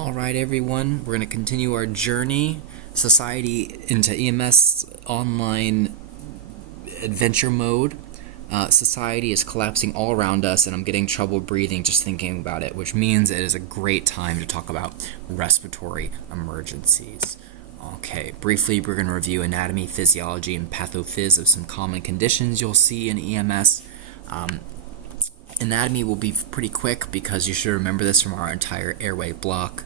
All right, everyone, we're going to continue our journey, society into EMS online adventure mode. Society is collapsing all around us, and I'm getting trouble breathing just thinking about it, which means it is a great time to talk about respiratory emergencies. Okay, briefly, we're going to review anatomy, physiology, and pathophys of some common conditions you'll see in EMS. Anatomy will be pretty quick because you should remember this from our entire airway block,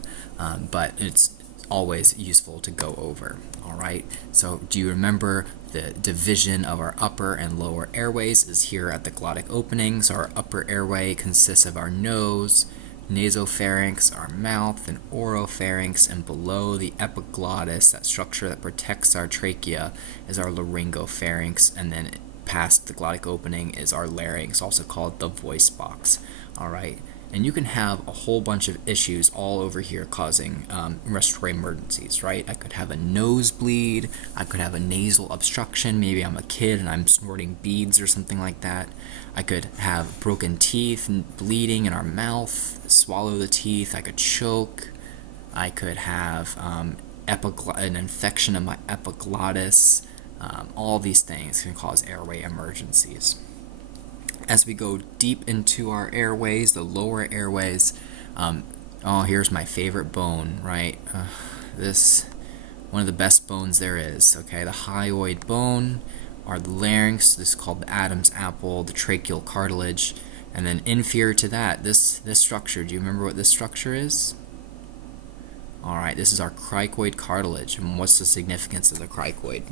but it's always useful to go over. All right, so do you remember the division of our upper and lower airways is here at the glottic opening? So our upper airway consists of our nose, nasopharynx, our mouth, and oropharynx, and below the epiglottis, that structure that protects our trachea, is our laryngopharynx, and then past the glottic opening is our larynx, also called the voice box. All right, and you can have a whole bunch of issues all over here causing respiratory emergencies, right? I could have a nosebleed, I could have a nasal obstruction, maybe I'm a kid and I'm snorting beads or something like that. I could have broken teeth and bleeding in our mouth, swallow the teeth, I could choke, I could have an infection of my epiglottis. All these things can cause airway emergencies. As we go deep into our airways, the lower airways, here's my favorite bone, right? This one of the best bones there is. Okay, the hyoid bone, or the larynx. This is called the Adam's apple, the tracheal cartilage, and then inferior to that, this structure. Do you remember what this structure is? All right, this is our cricoid cartilage. And what's the significance of the cricoid?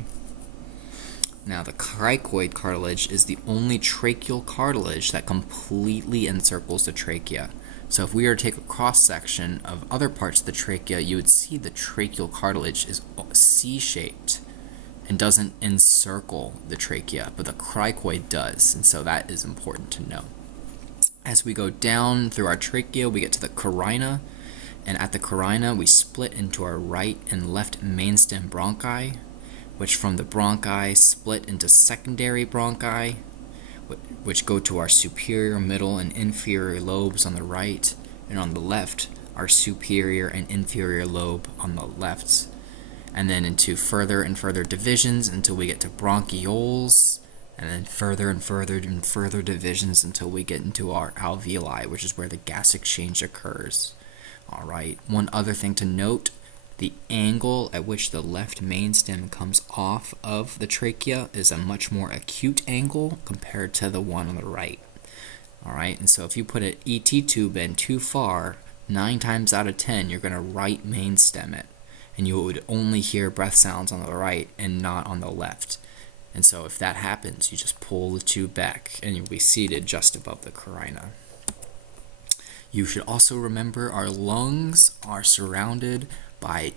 Now, the cricoid cartilage is the only tracheal cartilage that completely encircles the trachea. So if we were to take a cross-section of other parts of the trachea, you would see the tracheal cartilage is C-shaped and doesn't encircle the trachea, but the cricoid does, and so that is important to know. As we go down through our trachea, we get to the carina, and at the carina, we split into our right and left mainstem bronchi, which from the bronchi split into secondary bronchi, which go to our superior, middle, and inferior lobes on the right, and on the left, our superior and inferior lobe on the left, and then into further and further divisions until we get to bronchioles, and then further and further divisions until we get into our alveoli, which is where the gas exchange occurs. All right, one other thing to note, the angle at which the left mainstem comes off of the trachea is a much more acute angle compared to the one on the right. All right, and so if you put an ET tube in too far, 9 times out of 10, you're going to right mainstem it, and you would only hear breath sounds on the right and not on the left. And so if that happens, you just pull the tube back, and you'll be seated just above the carina. You should also remember our lungs are surrounded by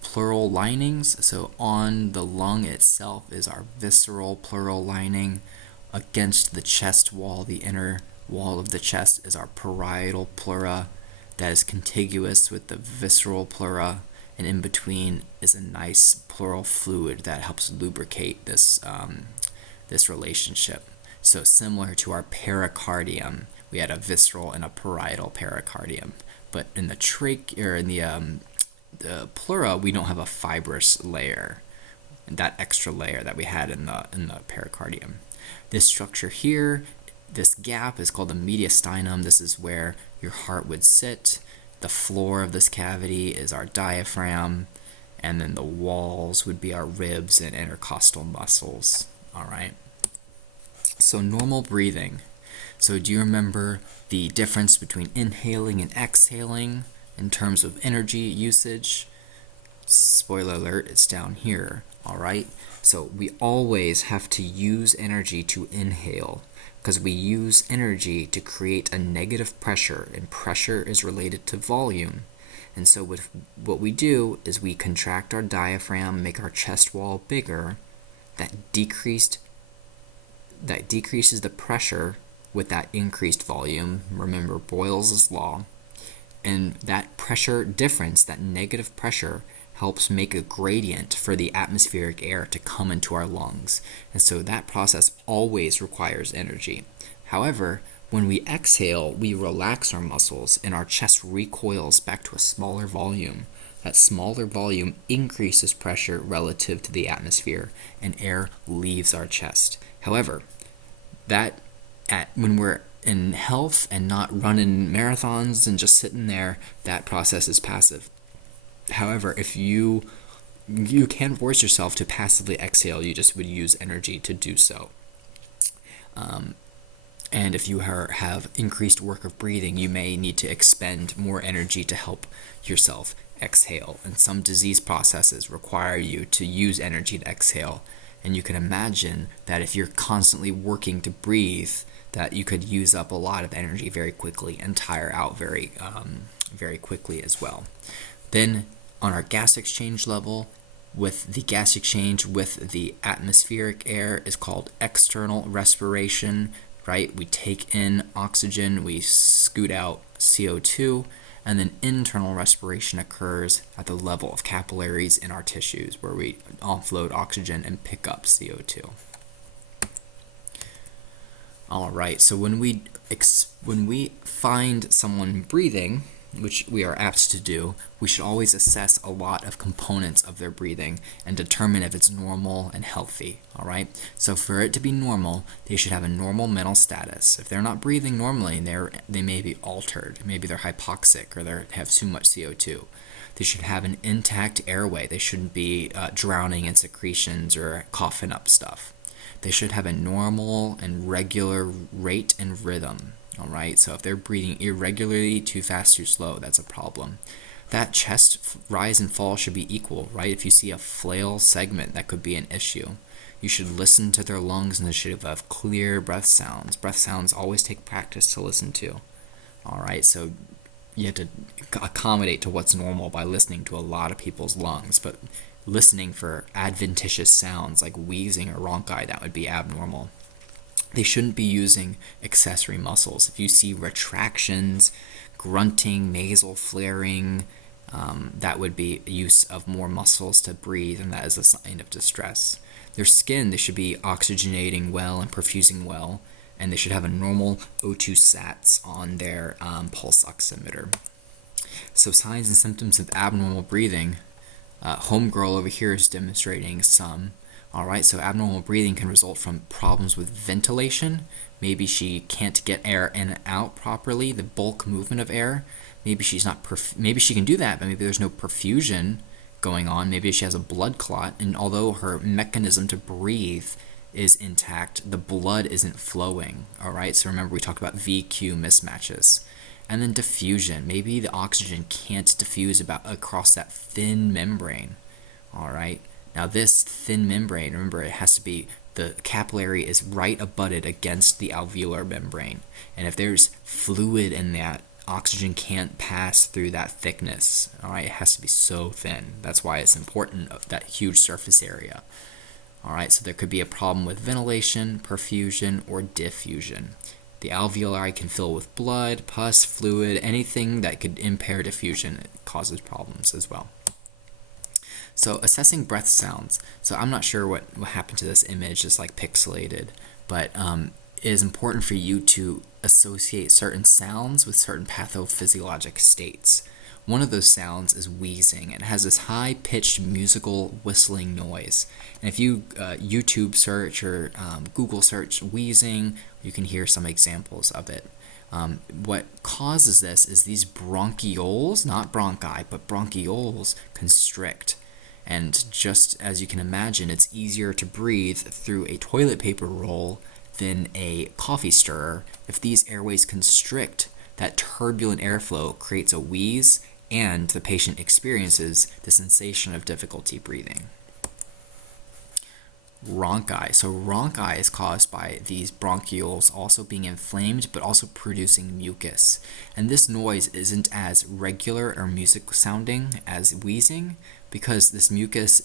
pleural linings. So on the lung itself is our visceral pleural lining. Against the chest wall, the inner wall of the chest, is our parietal pleura that is contiguous with the visceral pleura, and in between is a nice pleural fluid that helps lubricate this relationship. So similar to our pericardium, we had a visceral and a parietal pericardium, but in the the pleura, we don't have a fibrous layer, that extra layer that we had in the pericardium. This structure here, this gap, is called the mediastinum. This is where your heart would sit. The floor of this cavity is our diaphragm, and then the walls would be our ribs and intercostal muscles. All right. So normal breathing. So do you remember the difference between inhaling and exhaling in terms of energy usage? Spoiler alert, it's down here. All right. So we always have to use energy to inhale, because we use energy to create a negative pressure, and pressure is related to volume. And so what we do is we contract our diaphragm, make our chest wall bigger. That decreases the pressure with that increased volume. Remember Boyle's law. And that pressure difference, that negative pressure, helps make a gradient for the atmospheric air to come into our lungs. And so that process always requires energy. However, When we exhale, we relax our muscles and our chest recoils back to a smaller volume. That smaller volume increases pressure relative to the atmosphere, and air leaves our chest. However, when we're in health and not running marathons and just sitting there, that process is passive. However, if you can force yourself to passively exhale, you just would use energy to do so. And if you have increased work of breathing, you may need to expend more energy to help yourself exhale. And some disease processes require you to use energy to exhale. And you can imagine that if you're constantly working to breathe, that you could use up a lot of energy very quickly and tire out very quickly as well. Then on our gas exchange level, with the gas exchange with the atmospheric air is called external respiration, right? We take in oxygen, we scoot out CO2, and then internal respiration occurs at the level of capillaries in our tissues where we offload oxygen and pick up CO2. All right, so when we find someone breathing, which we are apt to do, we should always assess a lot of components of their breathing and determine if it's normal and healthy, all right? So for it to be normal, they should have a normal mental status. If they're not breathing normally, they may be altered. Maybe they're hypoxic or they have too much CO2. They should have an intact airway. They shouldn't be drowning in secretions or coughing up stuff. They should have a normal and regular rate and rhythm. All right, so if they're breathing irregularly, too fast, too slow, that's a problem. That chest rise and fall should be equal, right? If you see a flail segment, that could be an issue. You should listen to their lungs and they should have clear breath sounds. Breath sounds always take practice to listen to. All right, so you have to accommodate to what's normal by listening to a lot of people's lungs, but listening for adventitious sounds like wheezing or rhonchi, that would be abnormal. They shouldn't be using accessory muscles. If you see retractions, grunting, nasal flaring, that would be use of more muscles to breathe, and that is a sign of distress. Their skin, they should be oxygenating well and perfusing well, and they should have a normal O2 sats on their pulse oximeter. So signs and symptoms of abnormal breathing, homegirl over here is demonstrating some. All right, so abnormal breathing can result from problems with ventilation. Maybe she can't get air in and out properly, the bulk movement of air. Maybe she's not maybe she can do that, but maybe there's no perfusion going on. Maybe she has a blood clot, and although her mechanism to breathe is intact, the blood isn't flowing. All right, so remember we talked about VQ mismatches. And then diffusion. Maybe the oxygen can't diffuse across that thin membrane. All right. Now this thin membrane, remember it has to be, the capillary is right abutted against the alveolar membrane. And if there's fluid in that, oxygen can't pass through that thickness. All right, it has to be so thin. That's why it's important, that huge surface area. All right, so there could be a problem with ventilation, perfusion, or diffusion. The alveoli can fill with blood, pus, fluid, anything that could impair diffusion. It causes problems as well. So assessing breath sounds. So I'm not sure what happened to this image, it's like pixelated, but it is important for you to associate certain sounds with certain pathophysiologic states. One of those sounds is wheezing. It has this high-pitched musical whistling noise. And if you YouTube search or Google search wheezing, you can hear some examples of it. What causes this is these bronchioles, not bronchi, but bronchioles constrict. And just as you can imagine, it's easier to breathe through a toilet paper roll than a coffee stirrer. If these airways constrict, that turbulent airflow creates a wheeze, and the patient experiences the sensation of difficulty breathing. Rhonchi. So rhonchi is caused by these bronchioles also being inflamed, but also producing mucus. And this noise isn't as regular or music sounding as wheezing, because this mucus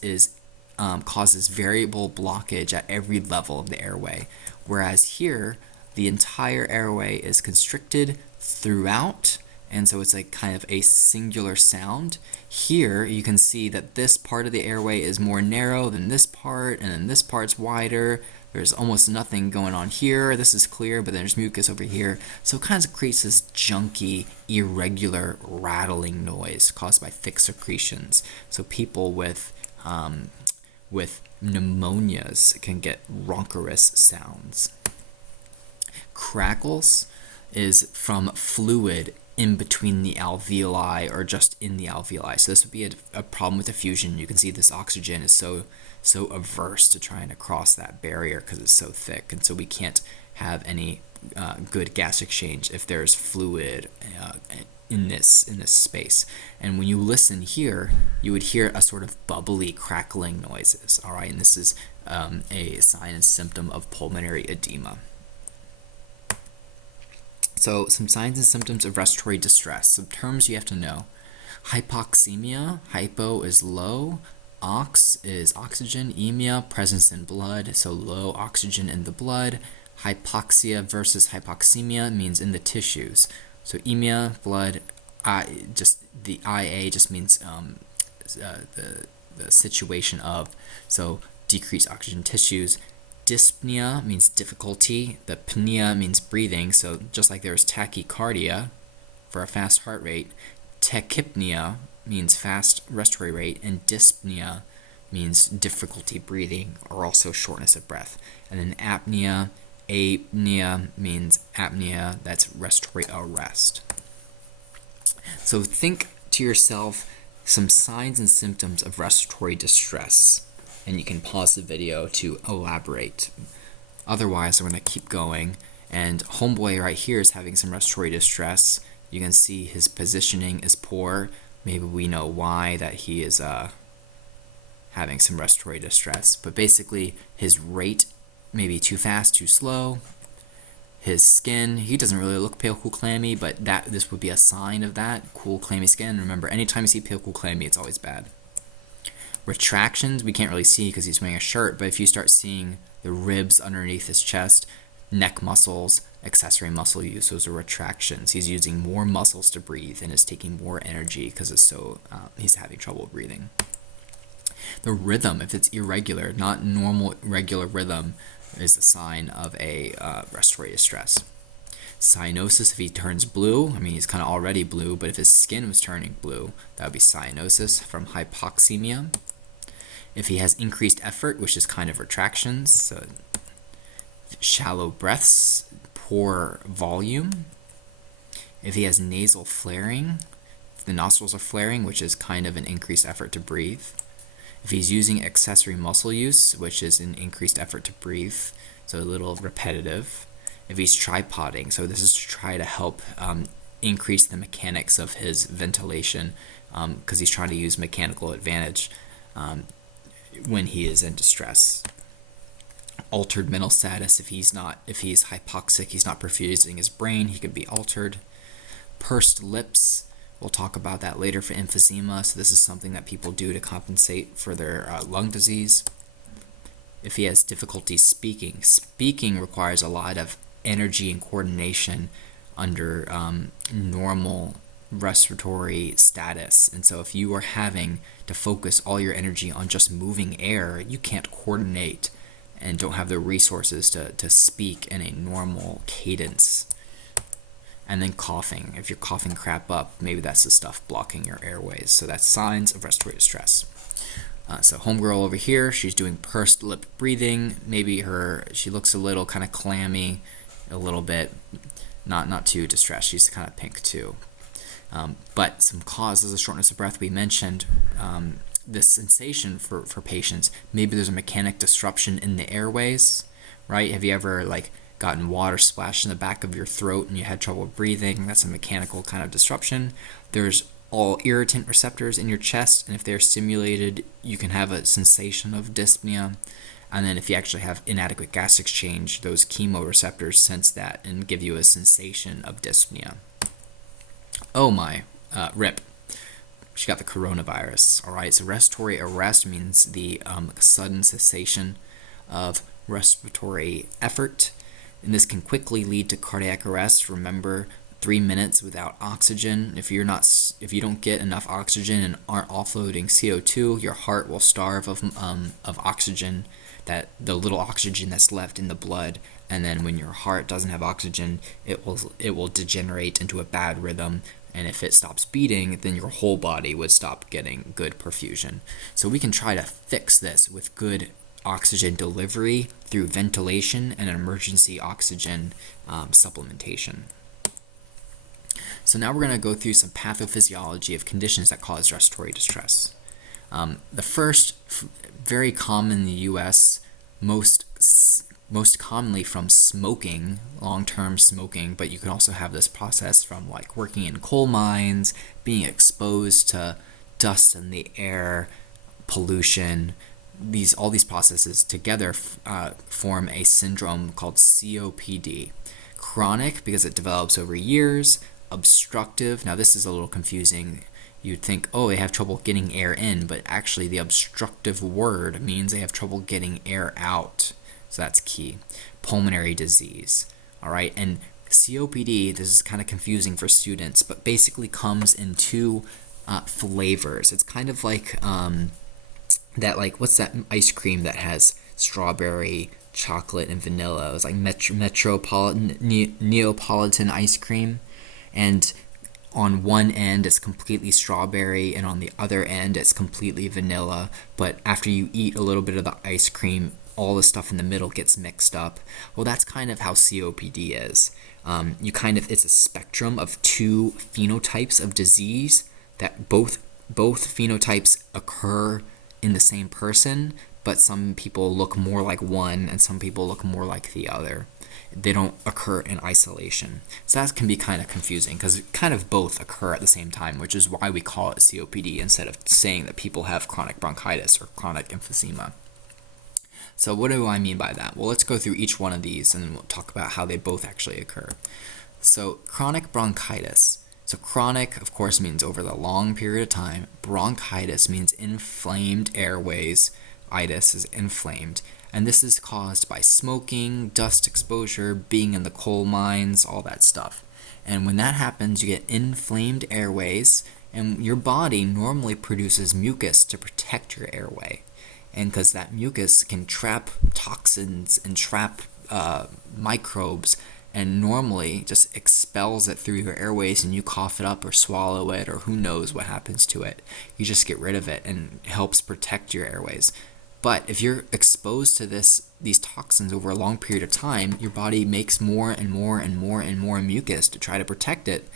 causes variable blockage at every level of the airway. Whereas here, the entire airway is constricted throughout, and so it's like kind of a singular sound. Here you can see that this part of the airway is more narrow than this part, and then this part's wider. There's almost nothing going on here. This is clear, but there's mucus over here. So it kind of creates this junky, irregular, rattling noise caused by thick secretions. So people with pneumonias can get roncorous sounds. Crackles is from fluid in between the alveoli or just in the alveoli. So this would be a problem with diffusion. You can see this oxygen is so averse to trying to cross that barrier because it's so thick, and so we can't have any good gas exchange if there's fluid in this space. And when you listen here, you would hear a sort of bubbly, crackling noises. All right, and this is a sign and symptom of pulmonary edema. So some signs and symptoms of respiratory distress. Some terms you have to know. Hypoxemia, hypo is low, ox is oxygen, emia, presence in blood, so low oxygen in the blood. Hypoxia versus hypoxemia means in the tissues. So emia, blood, the IA just means the situation of, so decreased oxygen tissues. Dyspnea means difficulty. The pnea means breathing. So just like there's tachycardia for a fast heart rate, tachypnea means fast respiratory rate, and dyspnea means difficulty breathing or also shortness of breath. And then apnea means apnea, that's respiratory arrest. So think to yourself some signs and symptoms of respiratory distress, and you can pause the video to elaborate. Otherwise, I'm going to keep going. And homeboy right here is having some respiratory distress. You can see his positioning is poor. Maybe we know why that he is having some respiratory distress. But basically, his rate may be too fast, too slow. His skin, he doesn't really look pale, cool, clammy, but this would be a sign of that. Cool, clammy skin. Remember, anytime you see pale, cool, clammy, it's always bad. Retractions, we can't really see because he's wearing a shirt, but if you start seeing the ribs underneath his chest, neck muscles, accessory muscle use, those are retractions. He's using more muscles to breathe and is taking more energy because he's having trouble breathing. The rhythm, if it's irregular, not normal regular rhythm, is a sign of a respiratory distress. Cyanosis, if he turns blue, I mean he's kind of already blue, but if his skin was turning blue, that would be cyanosis from hypoxemia. If he has increased effort, which is kind of retractions, so shallow breaths, poor volume. If he has nasal flaring, if the nostrils are flaring, which is kind of an increased effort to breathe. If he's using accessory muscle use, which is an increased effort to breathe, so a little repetitive. If he's tripoding, so this is to try to help increase the mechanics of his ventilation because he's trying to use mechanical advantage when he is in distress. Altered mental status, if he's hypoxic, he's not perfusing his brain, he could be altered. Pursed lips, we'll talk about that later for emphysema, so this is something that people do to compensate for their lung disease. If he has difficulty speaking requires a lot of energy and coordination under normal respiratory status, and so if you are having to focus all your energy on just moving air, you can't coordinate and don't have the resources to speak in a normal cadence. And then coughing, if you're coughing crap up, maybe that's the stuff blocking your airways, so that's signs of respiratory distress. So homegirl over here, she's doing pursed lip breathing. Maybe she looks a little kind of clammy, a little bit, not too distressed. She's kind of pink too. But some causes of shortness of breath we mentioned. This sensation for patients, maybe there's a mechanic disruption in the airways, right? Have you ever gotten water splashed in the back of your throat and you had trouble breathing? That's a mechanical kind of disruption. There's all irritant receptors in your chest, and if they're stimulated, you can have a sensation of dyspnea. And then if you actually have inadequate gas exchange, those chemoreceptors sense that and give you a sensation of dyspnea. Oh my, RIP. She got the coronavirus. All right, so respiratory arrest means the sudden cessation of respiratory effort, and this can quickly lead to cardiac arrest. Remember, 3 minutes without oxygen. If you don't get enough oxygen and aren't offloading CO2, your heart will starve of oxygen that the little oxygen that's left in the blood, and then when your heart doesn't have oxygen, it will degenerate into a bad rhythm, and if it stops beating, then your whole body would stop getting good perfusion. So we can try to fix this with good oxygen delivery through ventilation and emergency oxygen supplementation. So now we're going to go through some pathophysiology of conditions that cause respiratory distress. The first, very common in the U.S., most commonly from smoking, long-term smoking, but you can also have this process from like working in coal mines, being exposed to dust in the air, pollution. All these processes together form a syndrome called COPD. Chronic because it develops over years. Obstructive, now this is a little confusing. You'd think, oh, they have trouble getting air in, but actually the obstructive word means they have trouble getting air out. So that's key. Pulmonary disease. All right, and COPD, this is kind of confusing for students, but basically comes in two flavors. It's kind of like that, like, what's that ice cream that has strawberry, chocolate, and vanilla? It's like Neapolitan ice cream. And on one end it's completely strawberry, and on the other end it's completely vanilla. But after you eat a little bit of the ice cream, all the stuff in the middle gets mixed up. Well, that's kind of how COPD is. It's a spectrum of two phenotypes of disease that both phenotypes occur in the same person, but some people look more like one and some people look more like the other. They don't occur in isolation. So that can be kind of confusing because kind of both occur at the same time, which is why we call it COPD instead of saying that people have chronic bronchitis or chronic emphysema. So what do I mean by that? Well, let's go through each one of these and we'll talk about how they both actually occur. So chronic bronchitis. So chronic, of course, means over the long period of time. Bronchitis means inflamed airways. Itis is inflamed. And this is caused by smoking, dust exposure, being in the coal mines, all that stuff. And when that happens, you get inflamed airways, and your body normally produces mucus to protect your airway. And because that mucus can trap toxins and trap microbes, and normally just expels it through your airways, and you cough it up or swallow it, or who knows what happens to it. You just get rid of it, and it helps protect your airways. But if you're exposed to these toxins over a long period of time, your body makes more and more and more and more mucus to try to protect it,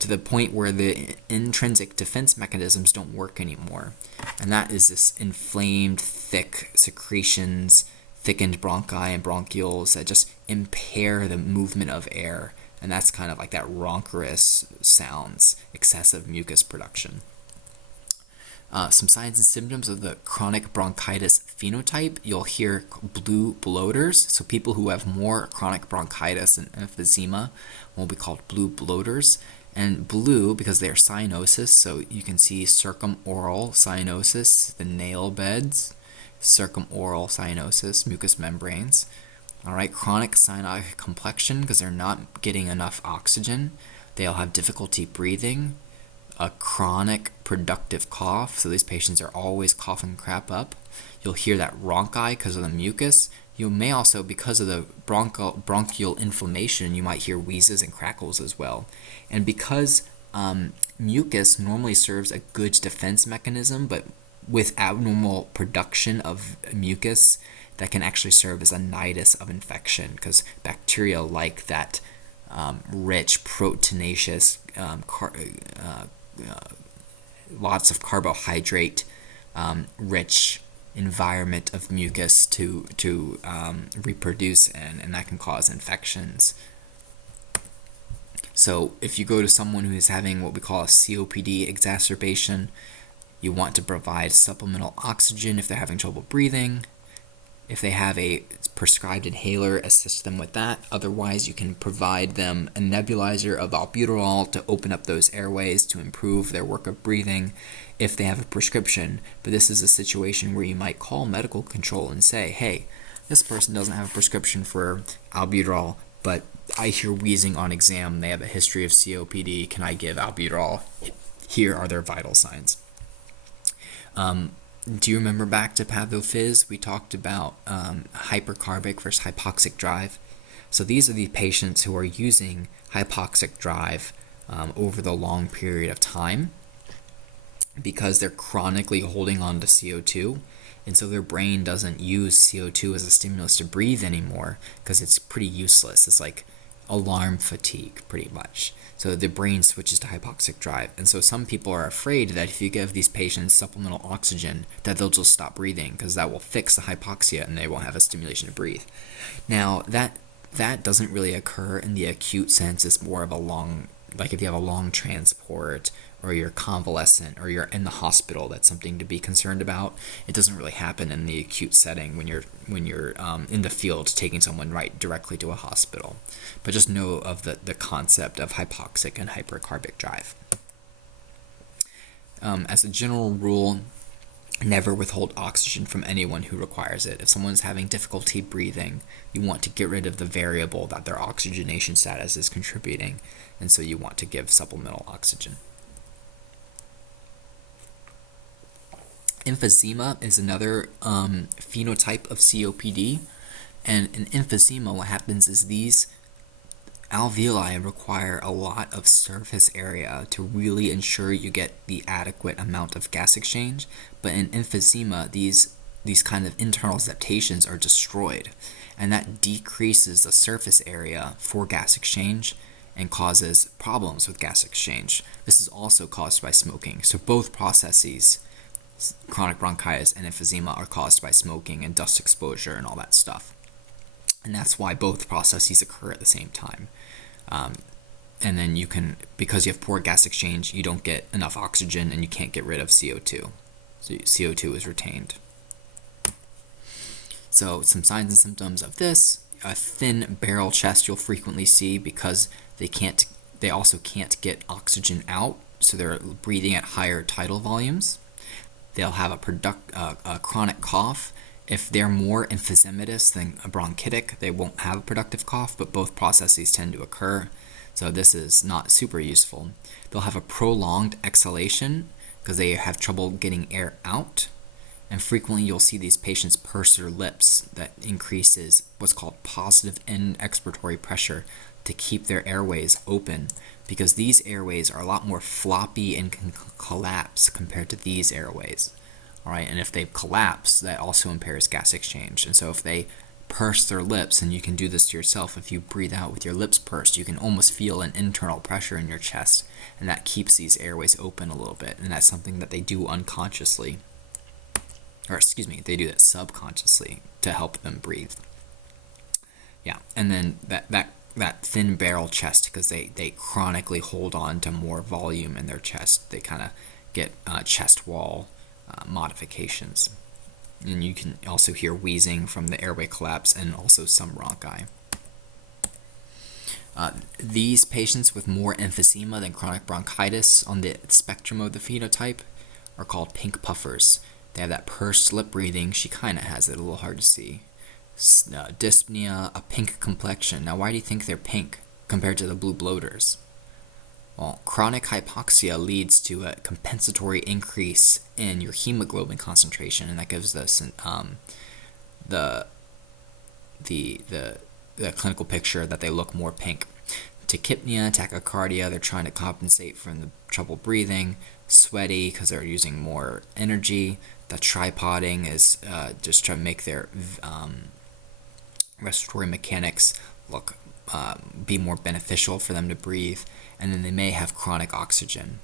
to the point where the intrinsic defense mechanisms don't work anymore. And that is this inflamed, thick secretions, thickened bronchi and bronchioles that just impair the movement of air. And that's kind of like that roncorous sounds, excessive mucus production. Some signs and symptoms of the chronic bronchitis phenotype, you'll hear blue bloaters. So people who have more chronic bronchitis and emphysema will be called blue bloaters. And blue because they are cyanosis, so you can see circumoral cyanosis, the nail beds, circumoral cyanosis, mucous membranes. All right, chronic cyanotic complexion because they're not getting enough oxygen. They'll have difficulty breathing. A chronic productive cough, so these patients are always coughing crap up. You'll hear that rhonchi because of the mucus. You may also, because of the bronchial inflammation, you might hear wheezes and crackles as well. And because mucus normally serves a good defense mechanism, but with abnormal production of mucus, that can actually serve as a nidus of infection, because bacteria like that rich, proteinaceous, lots of carbohydrate, rich environment of mucus to reproduce, and that can cause infections. So if you go to someone who is having what we call a COPD exacerbation, you want to provide supplemental oxygen if they're having trouble breathing. If they have a prescribed inhaler, assist them with that. Otherwise, you can provide them a nebulizer of albuterol to open up those airways to improve their work of breathing if they have a prescription. But this is a situation where you might call medical control and say, hey, this person doesn't have a prescription for albuterol, but I hear wheezing on exam. They have a history of COPD. Can I give albuterol? Here are their vital signs. Do you remember back to pathophys? We talked about hypercarbic versus hypoxic drive. So these are the patients who are using hypoxic drive over the long period of time because they're chronically holding on to CO2. And so their brain doesn't use CO2 as a stimulus to breathe anymore because it's pretty useless. It's like alarm fatigue, pretty much. So the brain switches to hypoxic drive. And so some people are afraid that if you give these patients supplemental oxygen, that they'll just stop breathing because that will fix the hypoxia and they won't have a stimulation to breathe. Now, that doesn't really occur in the acute sense. It's more of a long, like if you have a long transport or you're convalescent or you're in the hospital, that's something to be concerned about. It doesn't really happen in the acute setting when you're in the field taking someone right directly to a hospital. But just know of the concept of hypoxic and hypercarbic drive. As a general rule, never withhold oxygen from anyone who requires it. If someone's having difficulty breathing, you want to get rid of the variable that their oxygenation status is contributing, and so you want to give supplemental oxygen. Emphysema is another phenotype of COPD, and in emphysema what happens is these alveoli require a lot of surface area to really ensure you get the adequate amount of gas exchange, but in emphysema these kind of internal septations are destroyed, and that decreases the surface area for gas exchange and causes problems with gas exchange. This is also caused by smoking. So both processes, chronic bronchitis and emphysema, are caused by smoking and dust exposure and all that stuff. And that's why both processes occur at the same time. And then you can, because you have poor gas exchange, you don't get enough oxygen and you can't get rid of CO2. So CO2 is retained. So some signs and symptoms of this: a thin barrel chest you'll frequently see because they also can't get oxygen out, so they're breathing at higher tidal volumes. They'll have a chronic cough. If they're more emphysematous than a bronchitic, they won't have a productive cough, but both processes tend to occur, so this is not super useful. They'll have a prolonged exhalation because they have trouble getting air out, and frequently you'll see these patients purse their lips. That increases what's called positive end expiratory pressure to keep their airways open, because these airways are a lot more floppy and can collapse compared to these airways. All right, and if they collapse, that also impairs gas exchange. And so if they purse their lips, and you can do this to yourself, if you breathe out with your lips pursed, you can almost feel an internal pressure in your chest, and that keeps these airways open a little bit. And that's something that they do unconsciously, or they do that subconsciously to help them breathe. Yeah, and then that thin barrel chest, because they chronically hold on to more volume in their chest, they kind of get chest wall modifications. And you can also hear wheezing from the airway collapse and also some bronchi. These patients with more emphysema than chronic bronchitis on the spectrum of the phenotype are called pink puffers. They have that pursed lip breathing. She kind of has it, a little hard to see. Dyspnea, a pink complexion. Now, why do you think they're pink compared to the blue bloaters? Well, chronic hypoxia leads to a compensatory increase in your hemoglobin concentration, and that gives us the clinical picture that they look more pink. Tachypnea, tachycardia, they're trying to compensate from the trouble breathing. Sweaty because they're using more energy. The tripoding is just trying to make their respiratory mechanics be more beneficial for them to breathe. And then they may have chronic oxygen.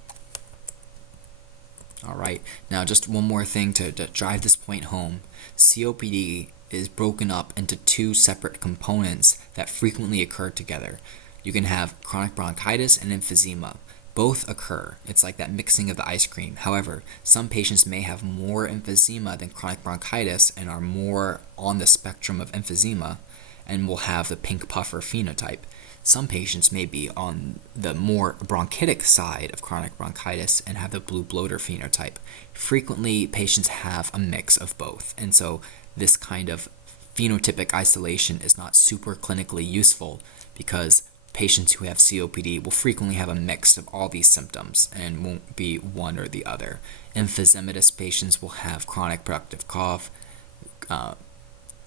All right, now just one more thing to drive this point home. COPD is broken up into two separate components that frequently occur together. You can have chronic bronchitis and emphysema. Both occur. It's like that mixing of the ice cream. However, some patients may have more emphysema than chronic bronchitis and are more on the spectrum of emphysema and will have the pink puffer phenotype. Some patients may be on the more bronchitic side of chronic bronchitis and have the blue bloater phenotype. Frequently, patients have a mix of both, and so this kind of phenotypic isolation is not super clinically useful because patients who have COPD will frequently have a mix of all these symptoms and won't be one or the other. Emphysematous patients will have chronic productive cough.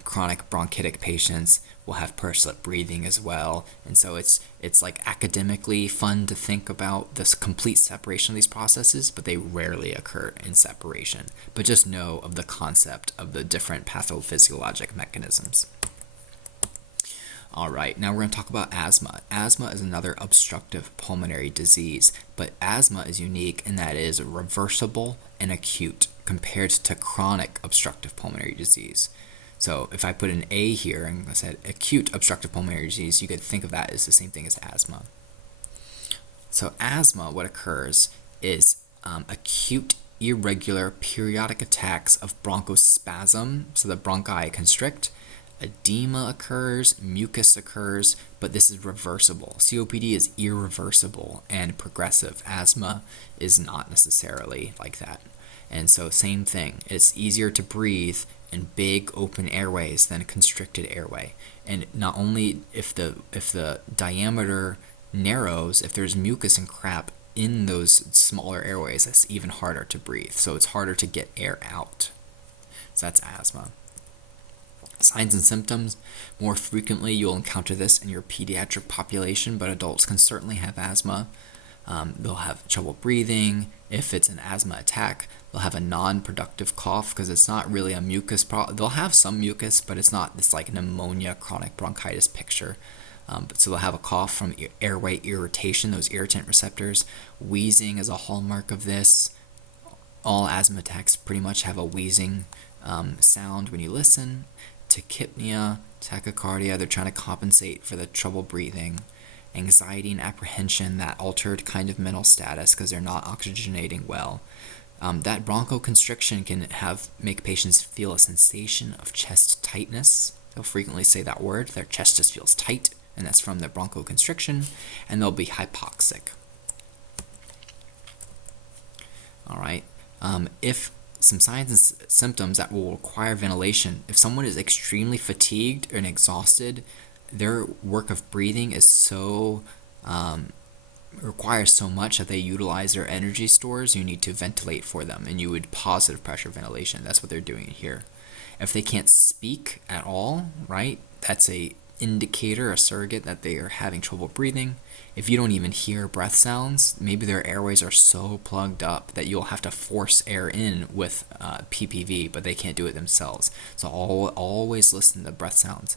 Chronic bronchitic patients will have pursed lip breathing as well. And so it's like academically fun to think about this complete separation of these processes, but they rarely occur in separation. But just know of the concept of the different pathophysiologic mechanisms. All right, now we're going to talk about asthma. Asthma is another obstructive pulmonary disease, but asthma is unique in that it is reversible and acute compared to chronic obstructive pulmonary disease. So if I put an A here and I said acute obstructive pulmonary disease, you could think of that as the same thing as asthma. So asthma, what occurs is acute irregular periodic attacks of bronchospasm, so the bronchi constrict, edema occurs, mucus occurs, but this is reversible. COPD is irreversible and progressive. Asthma is not necessarily like that. And so same thing, it's easier to breathe in big open airways than a constricted airway. And not only if the diameter narrows, if there's mucus and crap in those smaller airways, it's even harder to breathe. So it's harder to get air out. So that's asthma. Signs and symptoms. More frequently, you'll encounter this in your pediatric population, but adults can certainly have asthma. They'll have trouble breathing. If it's an asthma attack, they'll have a non-productive cough because it's not really a mucus problem. They'll have some mucus, but it's not this like pneumonia, chronic bronchitis picture. So they'll have a cough from airway irritation, those irritant receptors. Wheezing is a hallmark of this. All asthma attacks pretty much have a wheezing sound when you listen. Tachypnea, tachycardia, they're trying to compensate for the trouble breathing. Anxiety and apprehension, that altered kind of mental status because they're not oxygenating well. That bronchoconstriction can make patients feel a sensation of chest tightness. They'll frequently say that word, their chest just feels tight, and that's from the bronchoconstriction, and they'll be hypoxic. All right. If some signs and symptoms that will require ventilation, if someone is extremely fatigued and exhausted, their work of breathing is requires so much that they utilize their energy stores, you need to ventilate for them, and you would positive pressure ventilation. That's what they're doing here. If they can't speak at all, right, that's a indicator, a surrogate that they are having trouble breathing. If you don't even hear breath sounds, maybe their airways are so plugged up that you'll have to force air in with PPV, but they can't do it themselves. So always listen to breath sounds.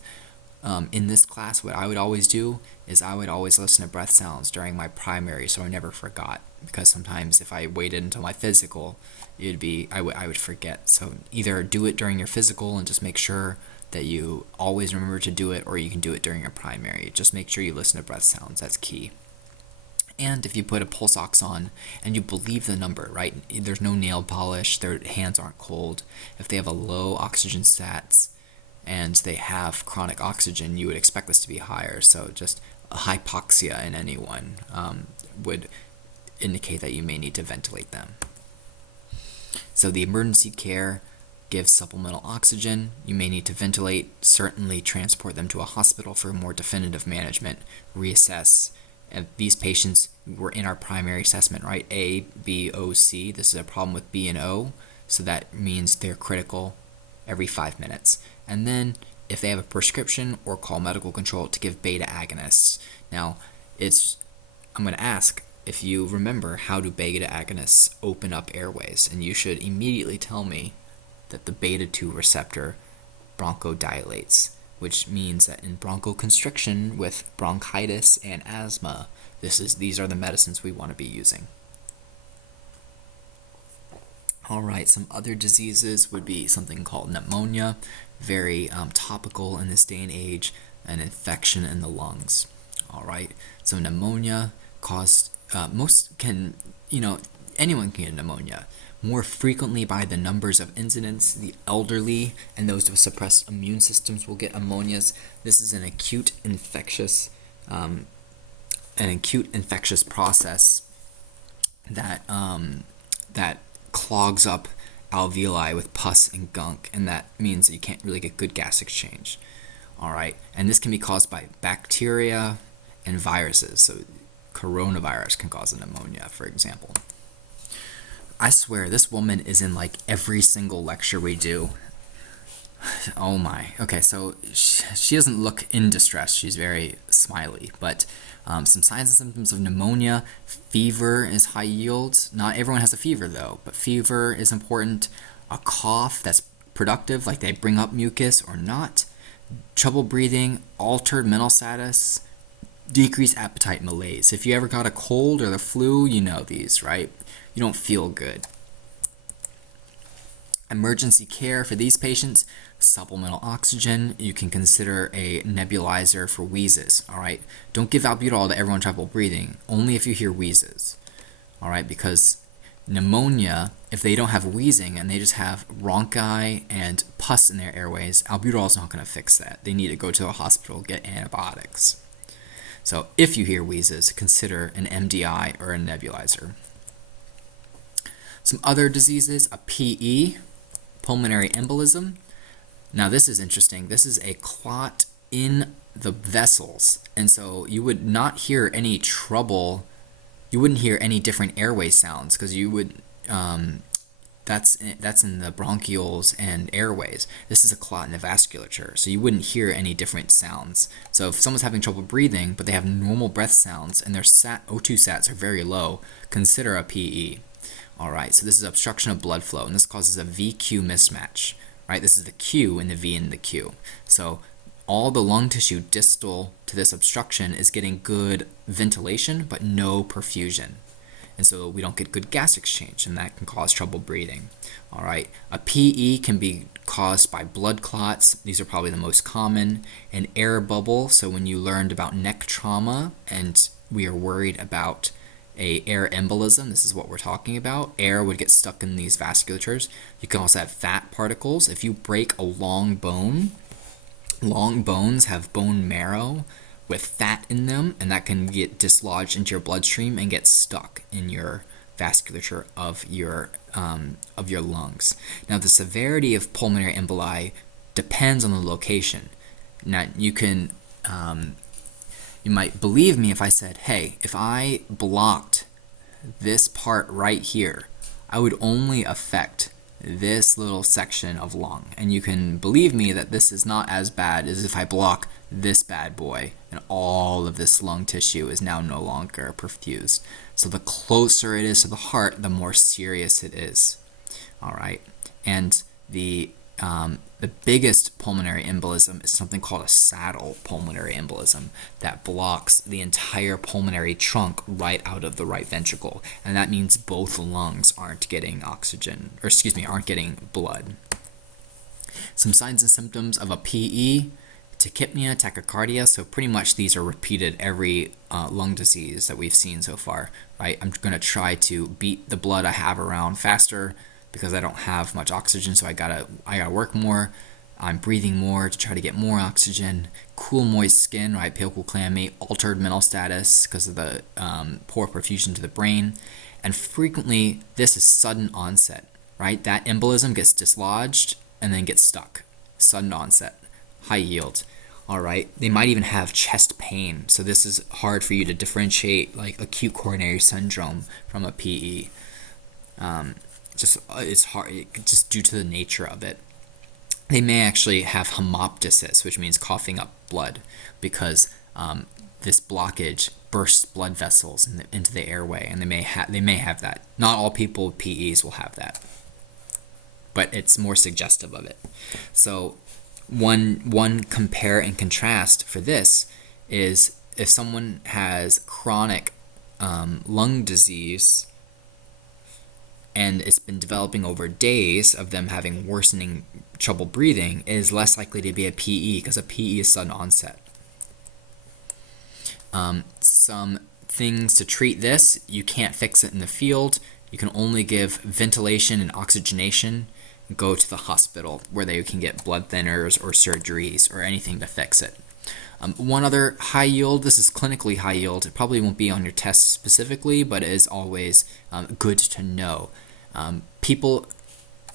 In this class, what I would always do is I would always listen to breath sounds during my primary, so I never forgot. Because sometimes if I waited until my physical, I would forget. So either do it during your physical and just make sure that you always remember to do it, or you can do it during your primary. Just make sure you listen to breath sounds. That's key. And if you put a pulse ox on and you believe the number, right? There's no nail polish. Their hands aren't cold. If they have a low oxygen stats and they have chronic oxygen, you would expect this to be higher. So just a hypoxia in anyone would indicate that you may need to ventilate them. So the emergency care gives supplemental oxygen. You may need to ventilate, certainly transport them to a hospital for more definitive management, reassess. And these patients were in our primary assessment, right? A, B, O, C. This is a problem with B and O, so that means they're critical every 5 minutes. And then if they have a prescription, or call medical control to give beta agonists. Now, I'm going to ask if you remember, how do beta agonists open up airways? And you should immediately tell me that the beta-2 receptor bronchodilates, which means that in bronchoconstriction with bronchitis and asthma, these are the medicines we want to be using. All right, some other diseases would be something called pneumonia, very topical in this day and age, an infection in the lungs. All right, so pneumonia anyone can get pneumonia. More frequently by the numbers of incidents, the elderly and those with suppressed immune systems will get pneumonias. This is an acute infectious process that clogs up alveoli with pus and gunk, and that means that you can't really get good gas exchange. All right, and this can be caused by bacteria and viruses. So coronavirus can cause a pneumonia, for example. I swear, this woman is in like every single lecture we do. Oh my. Okay, so she doesn't look in distress. She's very smiley. But some signs and symptoms of pneumonia. Fever is high yield. Not everyone has a fever though, but fever is important. A cough that's productive, like they bring up mucus or not. Trouble breathing, altered mental status, decreased appetite, malaise. If you ever got a cold or the flu, you know these, right? You don't feel good. Emergency care for these patients, supplemental oxygen. You can consider a nebulizer for wheezes, all right? Don't give albuterol to everyone trouble breathing, only if you hear wheezes, all right? Because pneumonia, if they don't have wheezing and they just have bronchi and pus in their airways, albuterol is not going to fix that. They need to go to a hospital, get antibiotics. So if you hear wheezes, consider an MDI or a nebulizer. Some other diseases, a PE, pulmonary embolism. Now this is interesting. This is a clot in the vessels. And so you would not hear any trouble. You wouldn't hear any different airway sounds because you would, that's in the bronchioles and airways. This is a clot in the vasculature, so you wouldn't hear any different sounds. So if someone's having trouble breathing, but they have normal breath sounds and their O2 sats are very low, consider a PE. All right, so this is obstruction of blood flow, and this causes a VQ mismatch. Right, this is the Q in the V and the Q. So all the lung tissue distal to this obstruction is getting good ventilation, but no perfusion. And so we don't get good gas exchange, and that can cause trouble breathing. All right, a PE can be caused by blood clots. These are probably the most common. An air bubble, so when you learned about neck trauma and we are worried about a air embolism, this is what we're talking about. Air would get stuck in these vasculatures. You can also have fat particles. If you break a long bone, long bones have bone marrow with fat in them, and that can get dislodged into your bloodstream and get stuck in your vasculature of your lungs. Now, the severity of pulmonary emboli depends on the location. Now, you can you might believe me if I said, hey, if I blocked this part right here, I would only affect this little section of lung. And you can believe me that this is not as bad as if I block this bad boy and all of this lung tissue is now no longer perfused. So the closer it is to the heart, the more serious it is. All right. And the biggest pulmonary embolism is something called a saddle pulmonary embolism that blocks the entire pulmonary trunk right out of the right ventricle. And that means both lungs aren't getting oxygen, or aren't getting blood. Some signs and symptoms of a PE, tachypnea, tachycardia. So pretty much these are repeated every lung disease that we've seen so far, right? I'm going to try to beat the blood I have around faster because I don't have much oxygen, so I gotta work more. I'm breathing more to try to get more oxygen. Cool, moist skin, right? Pale, cool, clammy. Altered mental status because of the poor perfusion to the brain. And frequently, this is sudden onset, right? That embolism gets dislodged and then gets stuck. Sudden onset, high yield. All right. They might even have chest pain. So this is hard for you to differentiate like acute coronary syndrome from a PE. It's hard just due to the nature of it. They may actually have hemoptysis, which means coughing up blood, because this blockage bursts blood vessels into the airway, and they may have that. Not all people with PEs will have that, but it's more suggestive of it. So one compare and contrast for this is if someone has chronic lung disease and it's been developing over days of them having worsening trouble breathing, it is less likely to be a PE because a PE is sudden onset. Some things to treat this, you can't fix it in the field. You can only give ventilation and oxygenation. Go to the hospital where they can get blood thinners or surgeries or anything to fix it. One other high yield, this is clinically high yield. It probably won't be on your test specifically, but it is always good to know.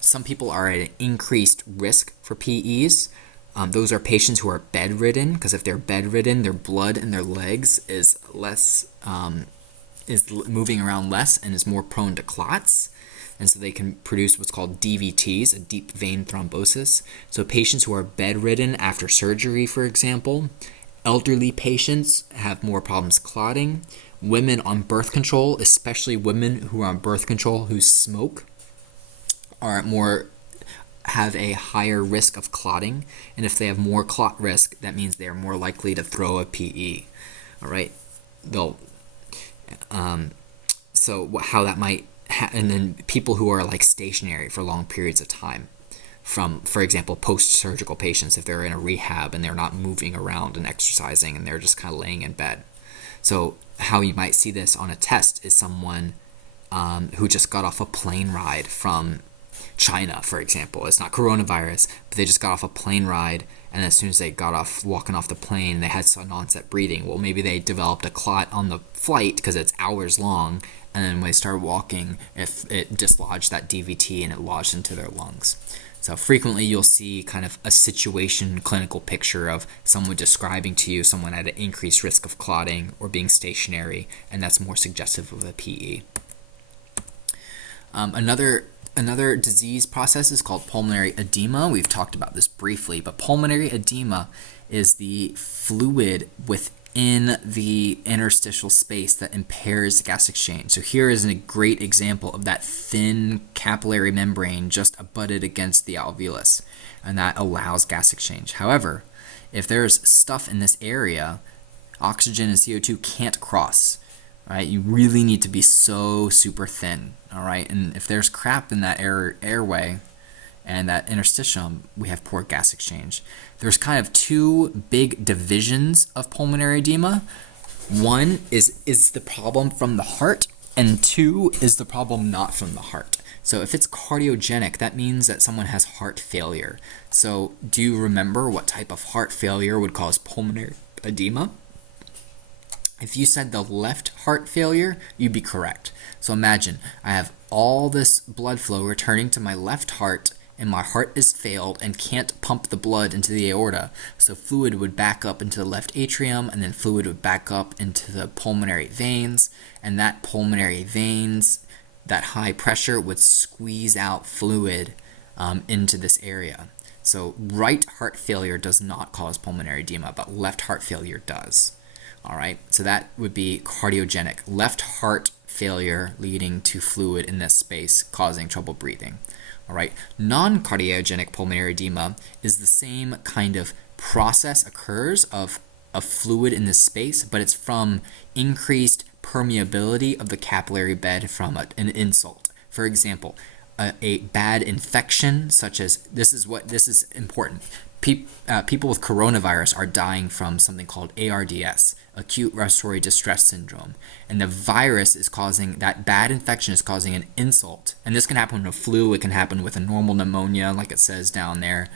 Some people are at an increased risk for PEs. Those are patients who are bedridden, because if they're bedridden, their blood in their legs is less, is moving around less and is more prone to clots. and so they can produce what's called DVTs, a deep vein thrombosis. So patients who are bedridden after surgery, for example, elderly patients have more problems clotting. Women on birth control, especially women who are on birth control who smoke, have a higher risk of clotting, and if they have more clot risk, that means they are more likely to throw a PE. All right, so how that might, and then people who are like stationary for long periods of time, from, for example, post-surgical patients, if they're in a rehab and they're not moving around and exercising and they're just kind of laying in bed. So how you might see this on a test is someone who just got off a plane ride from China, for example. It's not coronavirus, but they just got off a plane ride, and as soon as they got off walking off the plane, they had sudden onset breathing. Well, maybe they developed a clot on the flight because it's hours long, and then when they started walking, if it dislodged that DVT and it lodged into their lungs. So frequently you'll see kind of a situation clinical picture of someone describing to you someone at an increased risk of clotting or being stationary, and that's more suggestive of a PE. Another disease process is called pulmonary edema. We've talked about this briefly, but pulmonary edema is the fluid within the interstitial space that impairs gas exchange. So here is a great example of that thin capillary membrane just abutted against the alveolus, and that allows gas exchange. However, if there's stuff in this area, oxygen and CO2 can't cross. Right? You really need to be so super thin, all right? And if there's crap in that airway and that interstitium, we have poor gas exchange. There's kind of two big divisions of pulmonary edema. One is the problem from the heart, and two is the problem not from the heart. So if it's cardiogenic, that means that someone has heart failure. So do you remember what type of heart failure would cause pulmonary edema? If you said the left heart failure, you'd be correct. So imagine I have all this blood flow returning to my left heart, and my heart is failed and can't pump the blood into the aorta. So fluid would back up into the left atrium, and then fluid would back up into the pulmonary veins, and that pulmonary veins, that high pressure would squeeze out fluid into this area. So right heart failure does not cause pulmonary edema, but left heart failure does. All right, so that would be cardiogenic. Left heart failure leading to fluid in this space, causing trouble breathing. All right, non-cardiogenic pulmonary edema is the same kind of process occurs of fluid in this space, but it's from increased permeability of the capillary bed from an insult. For example, a bad infection, such as this is important. People with coronavirus are dying from something called ARDS, acute respiratory distress syndrome, and the virus is causing, that bad infection is causing an insult, and this can happen with flu, it can happen with a normal pneumonia, like it says down there.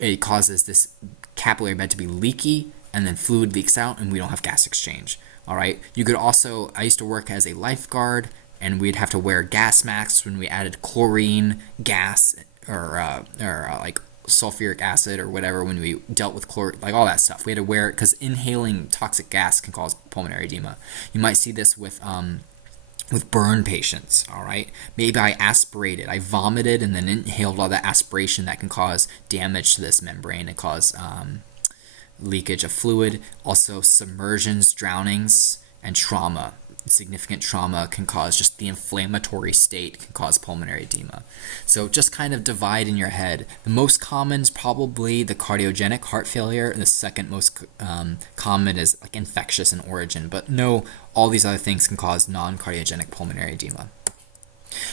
It causes this capillary bed to be leaky, and then fluid leaks out, and we don't have gas exchange. All right. You could also, I used to work as a lifeguard, and we'd have to wear gas masks when we added chlorine gas or like sulfuric acid or whatever when we dealt with chlorine, like all that stuff. We had to wear it because inhaling toxic gas can cause pulmonary edema. You might see this with burn patients, all right? Maybe I aspirated, I vomited and then inhaled all that aspiration that can cause damage to this membrane and cause leakage of fluid. Also submersions, drownings, and trauma. Significant trauma can cause, just the inflammatory state can cause pulmonary edema. So just kind of divide in your head. The most common is probably the cardiogenic heart failure, and the second most common is like infectious in origin. But no, all these other things can cause non-cardiogenic pulmonary edema.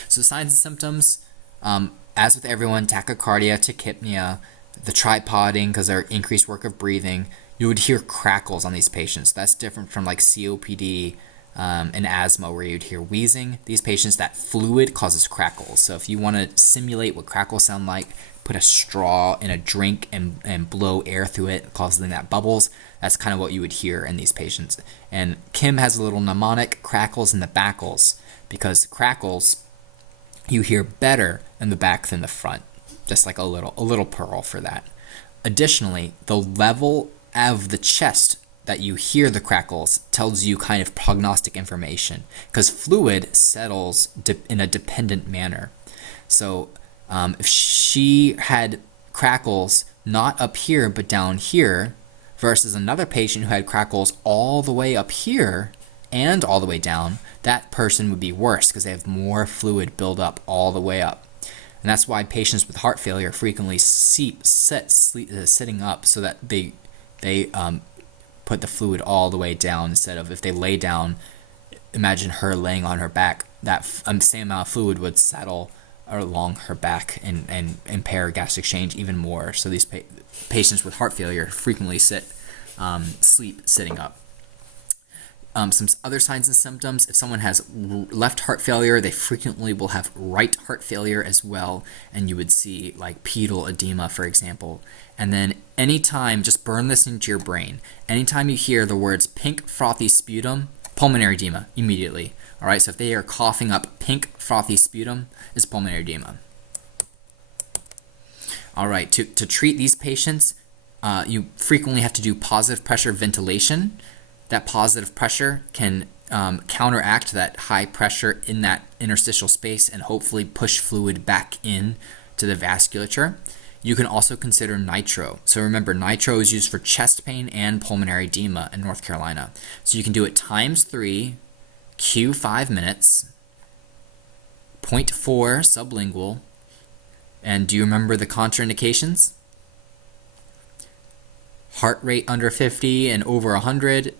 So signs and symptoms, as with everyone, tachycardia, tachypnea, the tripoding because of increased work of breathing. You would hear crackles on these patients. That's different from like COPD and asthma where you'd hear wheezing. These patients, that fluid causes crackles. So if you want to simulate what crackles sound like, put a straw in a drink and blow air through it, causing that bubbles. That's kind of what you would hear in these patients. And Kim has a little mnemonic, crackles in the backles, because crackles you hear better in the back than the front. Just like a little pearl for that. Additionally, the level of the chest that you hear the crackles tells you kind of prognostic information, because fluid settles in a dependent manner. So if she had crackles not up here but down here, versus another patient who had crackles all the way up here and all the way down, that person would be worse because they have more fluid build up all the way up. And that's why patients with heart failure frequently sitting up, so that they put the fluid all the way down, instead of if they lay down, imagine her laying on her back, that same amount of fluid would settle along her back and impair gas exchange even more. So these patients with heart failure frequently sleep sitting up. Some other signs and symptoms: if someone has left heart failure, they frequently will have right heart failure as well, and you would see like pedal edema, for example. And then anytime, just burn this into your brain, anytime you hear the words pink frothy sputum, pulmonary edema immediately. All right, so if they are coughing up pink frothy sputum, it's pulmonary edema. All right, to treat these patients, you frequently have to do positive pressure ventilation. That positive pressure can counteract that high pressure in that interstitial space and hopefully push fluid back in to the vasculature. You can also consider nitro. So remember, nitro is used for chest pain and pulmonary edema in North Carolina. So you can do it ×3, Q 5 minutes, 0.4 sublingual. And do you remember the contraindications? Heart rate under 50 and over 100,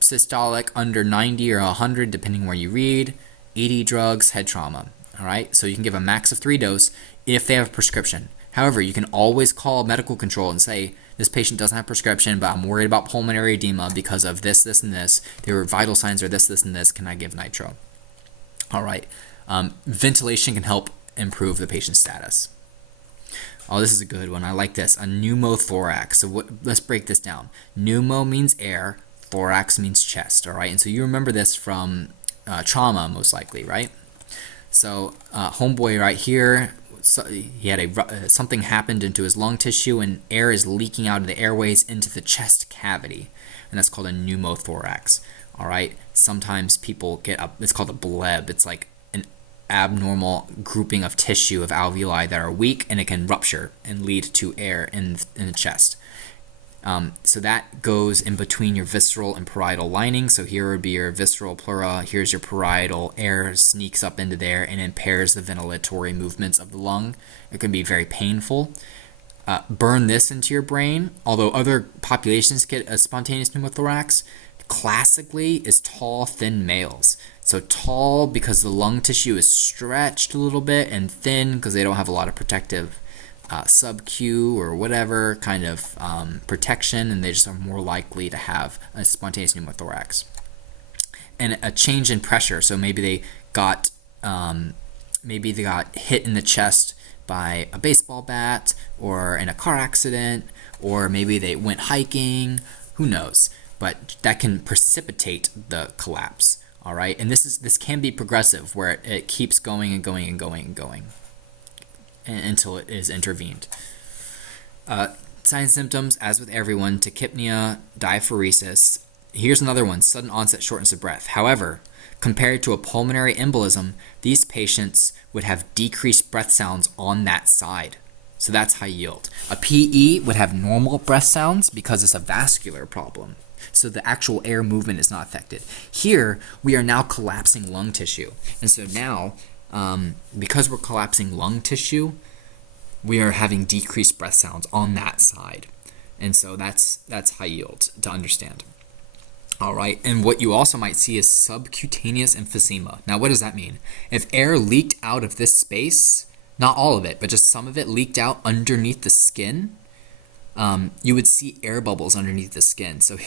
systolic under 90 or 100 depending where you read, ED drugs, head trauma. All right, so you can give a max of 3 dose if they have a prescription. However, you can always call medical control and say, this patient doesn't have prescription, but I'm worried about pulmonary edema because of this, this, and this. Their vital signs are this, this, and this. Can I give nitro? All right. Ventilation can help improve the patient's status. Oh, this is a good one. I like this. A pneumothorax. So let's break this down. Pneumo means air. Thorax means chest. All right. And so you remember this from trauma, most likely, right? So homeboy right here, he had something happened into his lung tissue, and air is leaking out of the airways into the chest cavity, and that's called a pneumothorax. All right. Sometimes people it's called a bleb. It's like an abnormal grouping of tissue of alveoli that are weak, and it can rupture and lead to air in the chest. So that goes in between your visceral and parietal lining. So here would be your visceral pleura. Here's your parietal. Air sneaks up into there and impairs the ventilatory movements of the lung. It can be very painful. Burn this into your brain. Although other populations get a spontaneous pneumothorax, classically is tall, thin males. So tall because the lung tissue is stretched a little bit, and thin because they don't have a lot of protective sub-Q or whatever kind of protection, and they just are more likely to have a spontaneous pneumothorax. And a change in pressure, so maybe they got hit in the chest by a baseball bat, or in a car accident, or maybe they went hiking, who knows, but that can precipitate the collapse. All right, and this can be progressive, where it keeps going and going and going and going until it is intervened. Signs and symptoms, as with everyone: tachypnea, diaphoresis. Here's another one: sudden onset shortness of breath. However, compared to a pulmonary embolism, these patients would have decreased breath sounds on that side. So that's high yield. A PE would have normal breath sounds because it's a vascular problem. So the actual air movement is not affected. Here, we are now collapsing lung tissue. And so now, because we're collapsing lung tissue, we are having decreased breath sounds on that side. And so that's high yield to understand. All right, and what you also might see is subcutaneous emphysema. Now, what does that mean? If air leaked out of this space, not all of it, but just some of it leaked out underneath the skin, you would see air bubbles underneath the skin. So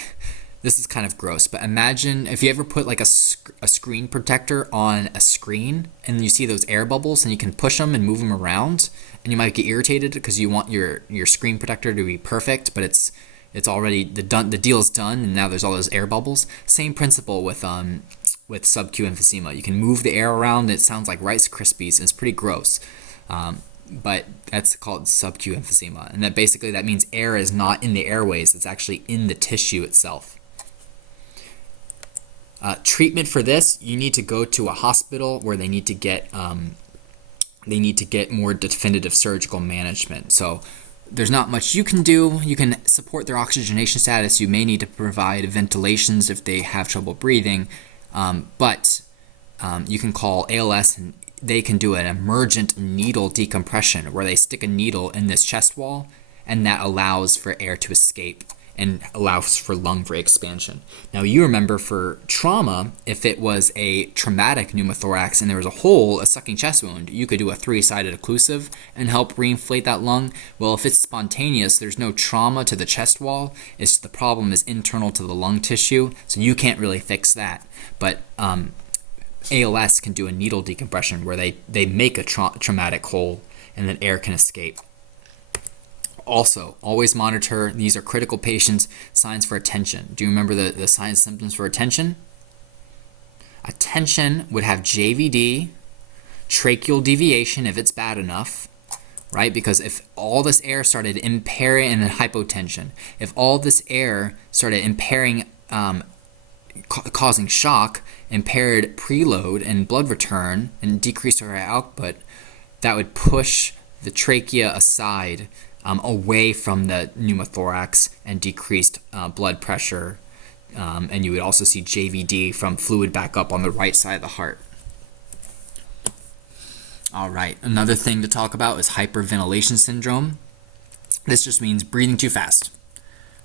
this is kind of gross, but imagine if you ever put like a screen protector on a screen and you see those air bubbles, and you can push them and move them around, and you might get irritated because you want your screen protector to be perfect, but it's already the deal is done, and now there's all those air bubbles. Same principle with sub-Q emphysema. You can move the air around. It sounds like Rice Krispies. It's pretty gross. But that's called sub-Q emphysema, and that means air is not in the airways, it's actually in the tissue itself. Treatment for this, you need to go to a hospital where they need to get more definitive surgical management. So there's not much you can do. You can support their oxygenation status. You may need to provide ventilations if they have trouble breathing, but you can call ALS and they can do an emergent needle decompression where they stick a needle in this chest wall and that allows for air to escape and allows for lung expansion. Now you remember for trauma, if it was a traumatic pneumothorax and there was a hole, a sucking chest wound, you could do a 3-sided occlusive and help reinflate that lung. Well, if it's spontaneous, there's no trauma to the chest wall. The problem is internal to the lung tissue, so you can't really fix that. But ALS can do a needle decompression where they make a traumatic hole and then air can escape. Also, always monitor, these are critical patients, signs for attention. Do you remember the signs and symptoms for attention? Attention would have JVD, tracheal deviation if it's bad enough, right? Because if all this air started impairing, and then hypotension, if all this air started impairing, causing shock, impaired preload and blood return, and decreased air output, that would push the trachea aside, away from the pneumothorax and decreased blood pressure, and you would also see JVD from fluid back up on the right side of the heart. All right, another thing to talk about is hyperventilation syndrome. This just means breathing too fast.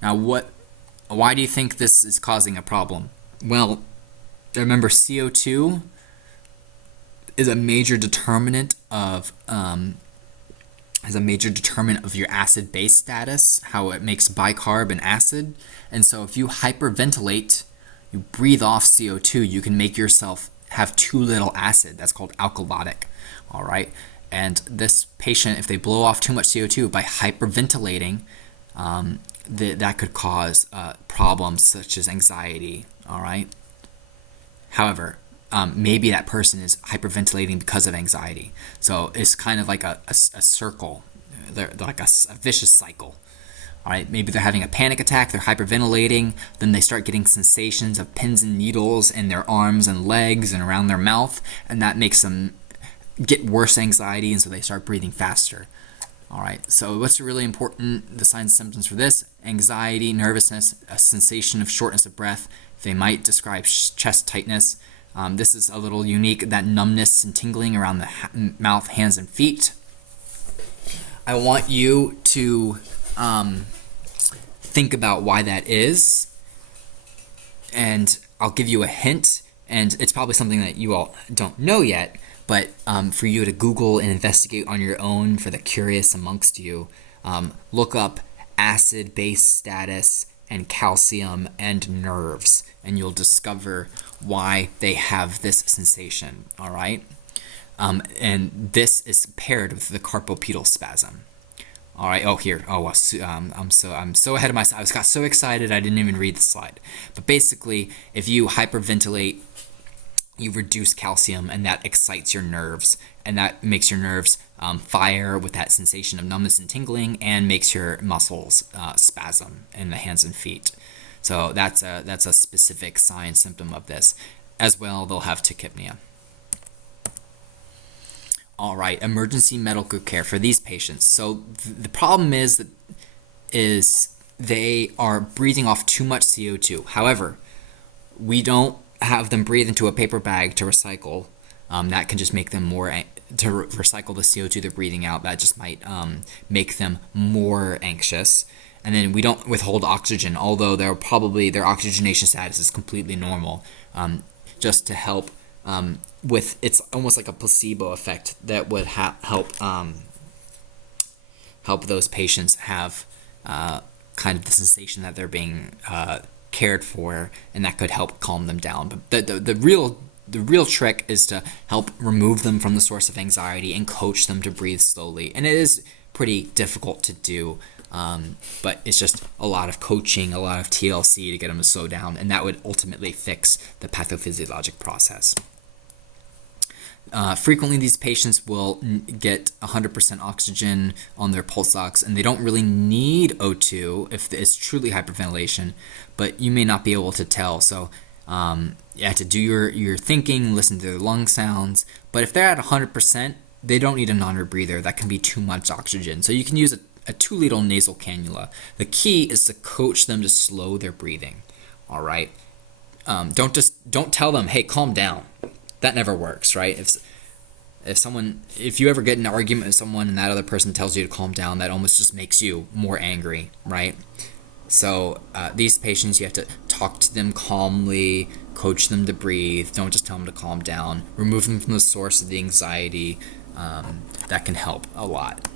Now, why do you think this is causing a problem? Well, remember CO2 is a major determinant of your acid-base status, how it makes bicarb and acid. And so if you hyperventilate, you breathe off CO2, you can make yourself have too little acid. That's called alkalotic, all right? And this patient, if they blow off too much CO2 by hyperventilating, that could cause problems such as anxiety, all right? However, maybe that person is hyperventilating because of anxiety. So it's kind of like a circle. They're like a vicious cycle. All right, maybe they're having a panic attack, they're hyperventilating, then they start getting sensations of pins and needles in their arms and legs and around their mouth, and that makes them get worse anxiety, and so they start breathing faster. All right, so what's really important, the signs and symptoms for this? Anxiety, nervousness, a sensation of shortness of breath. They might describe chest tightness. This is a little unique, that numbness and tingling around the mouth, hands, and feet. I want you to think about why that is, and I'll give you a hint, and it's probably something that you all don't know yet, but for you to Google and investigate on your own for the curious amongst you, look up acid-base status and calcium and nerves, and you'll discover why they have this sensation, all right? And this is paired with the carpopedal spasm. All right. Oh, here. Oh, I'm so ahead of myself. I got so excited I didn't even read the slide. But basically, if you hyperventilate, you reduce calcium, and that excites your nerves, and that makes your nerves fire with that sensation of numbness and tingling, and makes your muscles spasm in the hands and feet. So that's a specific sign symptom of this. As well, they'll have tachypnea. All right, emergency medical care for these patients. So the problem is they are breathing off too much CO2. However, we don't have them breathe into a paper bag to recycle. That can just make them to recycle the CO2 they're breathing out. That just might make them more anxious. And then we don't withhold oxygen, although their oxygenation status is completely normal, just to help with, it's almost like a placebo effect that would help those patients have kind of the sensation that they're being cared for, and that could help calm them down. But the real trick is to help remove them from the source of anxiety and coach them to breathe slowly. And it is pretty difficult to do, but it's just a lot of coaching, a lot of TLC to get them to slow down, and that would ultimately fix the pathophysiologic process. Frequently, these patients will get 100% oxygen on their pulse ox, and they don't really need O2 if it's truly hyperventilation, but you may not be able to tell. So You have to do your thinking, listen to their lung sounds. But if they're at 100%, they don't need a non-rebreather. That can be too much oxygen. So you can use a 2 liter nasal cannula. The key is to coach them to slow their breathing. All right. Don't tell them, hey, calm down. That never works, right? If you ever get in an argument with someone and that other person tells you to calm down, that almost just makes you more angry, right? So these patients, you have to talk to them calmly, coach them to breathe. Don't just tell them to calm down. Remove them from the source of the anxiety. That can help a lot.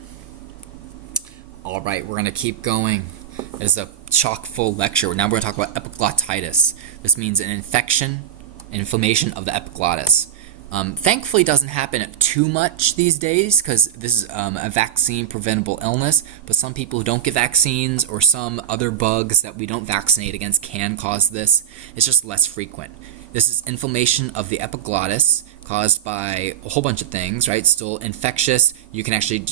All right, we're going to keep going. It's a chock-full lecture. Now we're going to talk about epiglottitis. This means an inflammation of the epiglottis. Thankfully, it doesn't happen too much these days because this is a vaccine-preventable illness, but some people who don't get vaccines or some other bugs that we don't vaccinate against can cause this. It's just less frequent. This is inflammation of the epiglottis caused by a whole bunch of things, right? Still infectious. You can actually,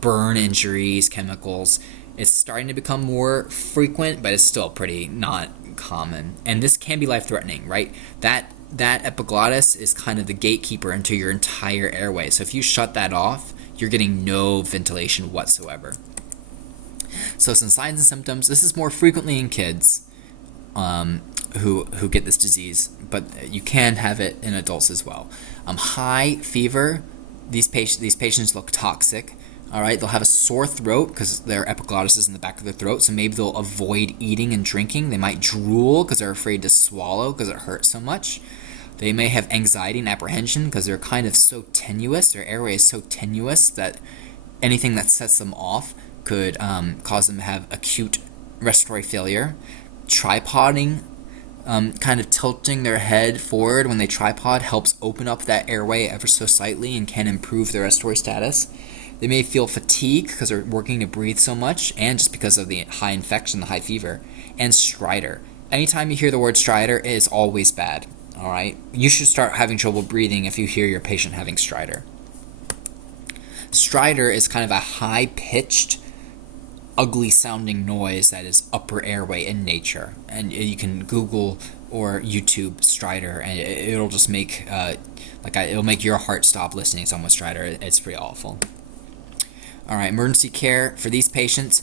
burn injuries, chemicals. It's starting to become more frequent, but it's still pretty not common. And this can be life-threatening, right? That epiglottis is kind of the gatekeeper into your entire airway. So if you shut that off, you're getting no ventilation whatsoever. So some signs and symptoms. This is more frequently in kids who get this disease, but you can have it in adults as well. High fever. These patients look toxic. All right, they'll have a sore throat because their epiglottis is in the back of their throat, so maybe they'll avoid eating and drinking. They might drool because they're afraid to swallow because it hurts so much. They may have anxiety and apprehension because they're kind of so tenuous. Their airway is so tenuous that anything that sets them off could cause them to have acute respiratory failure. Tripoding, kind of tilting their head forward when they tripod helps open up that airway ever so slightly and can improve their respiratory status. They may feel fatigue because they're working to breathe so much and just because of the high infection, the high fever. And stridor. Anytime you hear the word stridor, it is always bad. All right? You should start having trouble breathing if you hear your patient having stridor. Stridor is kind of a high-pitched, ugly-sounding noise that is upper airway in nature. And you can Google or YouTube stridor, and it'll just make it'll make your heart stop listening to someone's stridor. It's pretty awful. All right, emergency care for these patients,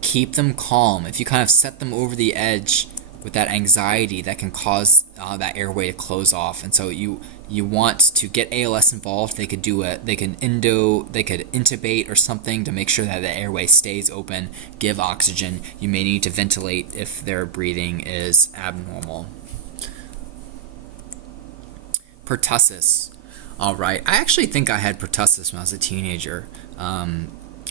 keep them calm. If you kind of set them over the edge with that anxiety, that can cause that airway to close off. And so you want to get ALS involved. They could intubate or something to make sure that the airway stays open, give oxygen. You may need to ventilate if their breathing is abnormal. Pertussis. All right, I actually think I had pertussis when I was a teenager.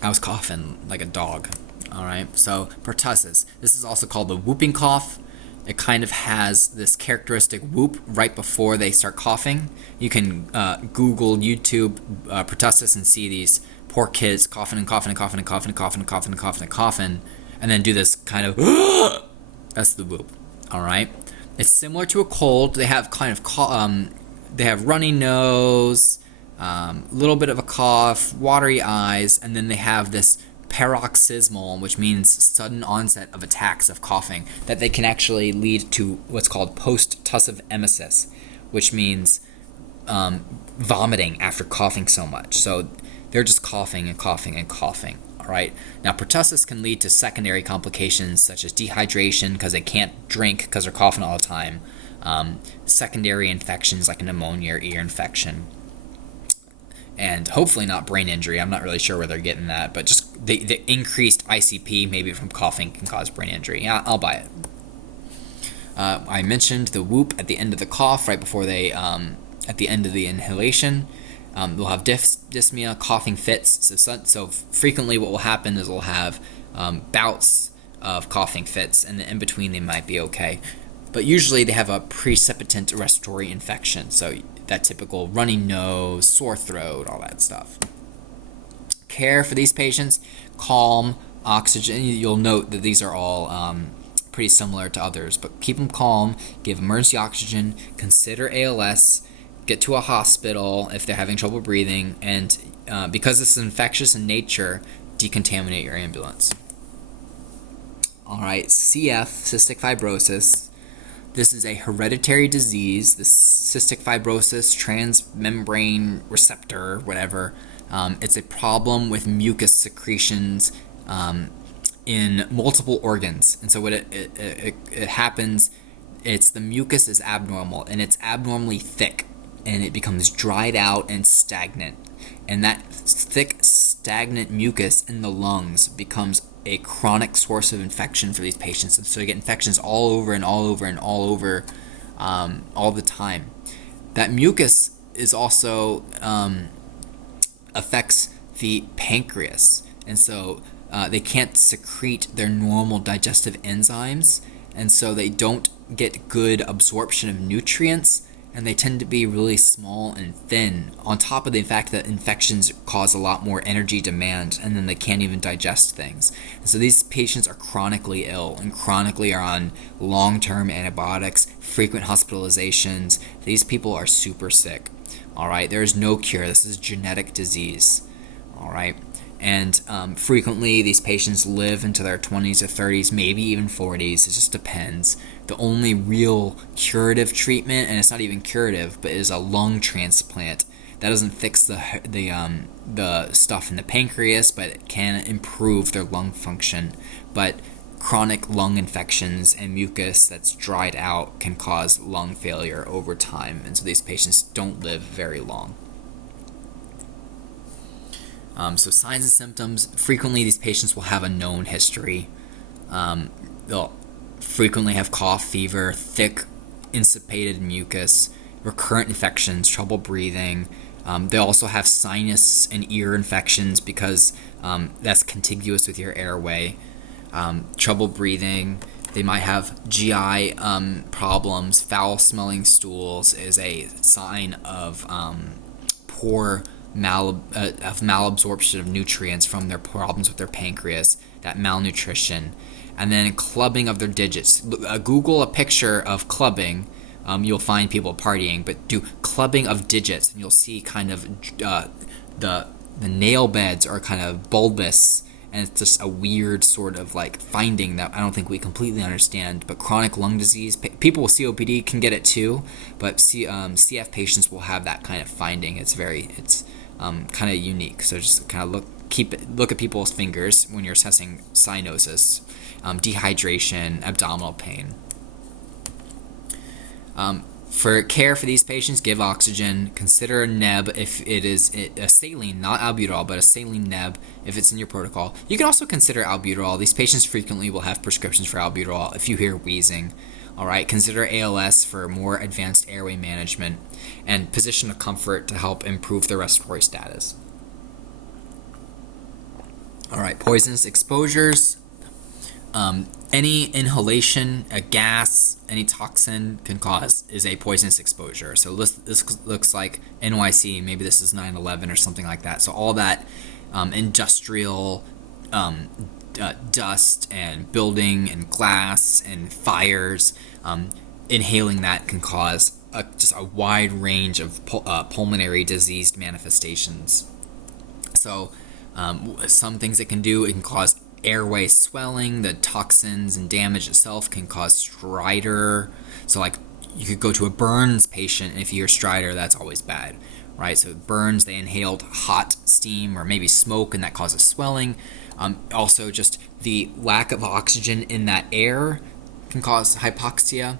I was coughing like a dog. All right, so pertussis. This is also called the whooping cough. It kind of has this characteristic whoop right before they start coughing. You can Google, YouTube pertussis and see these poor kids coughing and coughing and coughing and coughing and coughing and coughing and coughing and coughing, and then do this kind of that's the whoop. All right, it's similar to a cold. They have kind of they have runny nose, little bit of a cough, watery eyes, and then they have this paroxysmal, which means sudden onset of attacks of coughing, that they can actually lead to what's called post-tussive emesis, which means vomiting after coughing so much. So they're just coughing and coughing and coughing. All right. Now, pertussis can lead to secondary complications such as dehydration because they can't drink because they're coughing all the time. Secondary infections like pneumonia or ear infection. And hopefully not brain injury. I'm not really sure where they're getting that, but just the increased ICP maybe from coughing can cause brain injury. Yeah, I'll buy it. I mentioned the whoop at the end of the cough, right before they, at the end of the inhalation. They'll have dyspnea, coughing fits. So frequently what will happen is they'll have bouts of coughing fits, and in between they might be okay. But usually they have a precipitant respiratory infection, so that typical runny nose, sore throat, all that stuff. Care for these patients, calm, oxygen. You'll note that these are all pretty similar to others, but keep them calm, give emergency oxygen, consider ALS, get to a hospital if they're having trouble breathing, and because this is infectious in nature, decontaminate your ambulance. All right, CF, cystic fibrosis. This is a hereditary disease, the cystic fibrosis, transmembrane receptor, whatever. It's a problem with mucus secretions in multiple organs. And so what it happens, it's the mucus is abnormal, and it's abnormally thick, and it becomes dried out and stagnant. And that thick, stagnant mucus in the lungs becomes a chronic source of infection for these patients. And so they get infections all over and all over and all over all the time. That mucus is also affects the pancreas. And so they can't secrete their normal digestive enzymes. And so they don't get good absorption of nutrients, and they tend to be really small and thin, on top of the fact that infections cause a lot more energy demand, and then they can't even digest things. And so these patients are chronically ill and chronically are on long-term antibiotics, frequent hospitalizations. These people are super sick. All right, there is no cure. This is genetic disease. All right. And frequently, these patients live into their 20s or 30s, maybe even 40s. It just depends. The only real curative treatment, and it's not even curative, but is a lung transplant. That doesn't fix the stuff in the pancreas, but it can improve their lung function. But chronic lung infections and mucus that's dried out can cause lung failure over time, and so these patients don't live very long. So signs and symptoms, frequently these patients will have a known history. They'll frequently have cough, fever, thick, insipated mucus, recurrent infections, trouble breathing. They also have sinus and ear infections because that's contiguous with your airway. Trouble breathing. They might have GI problems. Foul-smelling stools is a sign of poor malabsorption of nutrients from their problems with their pancreas, that malnutrition. And then clubbing of their digits. Google a picture of clubbing. You'll find people partying, but do clubbing of digits, and you'll see kind of the nail beds are kind of bulbous, and it's just a weird sort of like finding that I don't think we completely understand. But chronic lung disease, people with COPD can get it too, but CF patients will have that kind of finding. It's kind of unique. So just kind of look at people's fingers when you're assessing cyanosis. Dehydration, abdominal pain. For care for these patients, give oxygen. Consider a neb if it is a saline, not albuterol, but a saline neb if it's in your protocol. You can also consider albuterol. These patients frequently will have prescriptions for albuterol if you hear wheezing. All right, consider ALS for more advanced airway management, and position of comfort to help improve their respiratory status. All right, poisonous exposures. Any inhalation, a gas, any toxin is a poisonous exposure. So this looks like NYC, maybe this is 9/11 or something like that. So all that industrial dust and building and glass and fires, inhaling that can cause just a wide range of pulmonary disease manifestations. So some things it can do, it can cause airway swelling. The toxins and damage itself can cause stridor. So like you could go to a burns patient, and if you hear stridor, that's always bad, right? So burns, they inhaled hot steam or maybe smoke, and that causes swelling. Also, just the lack of oxygen in that air can cause hypoxia,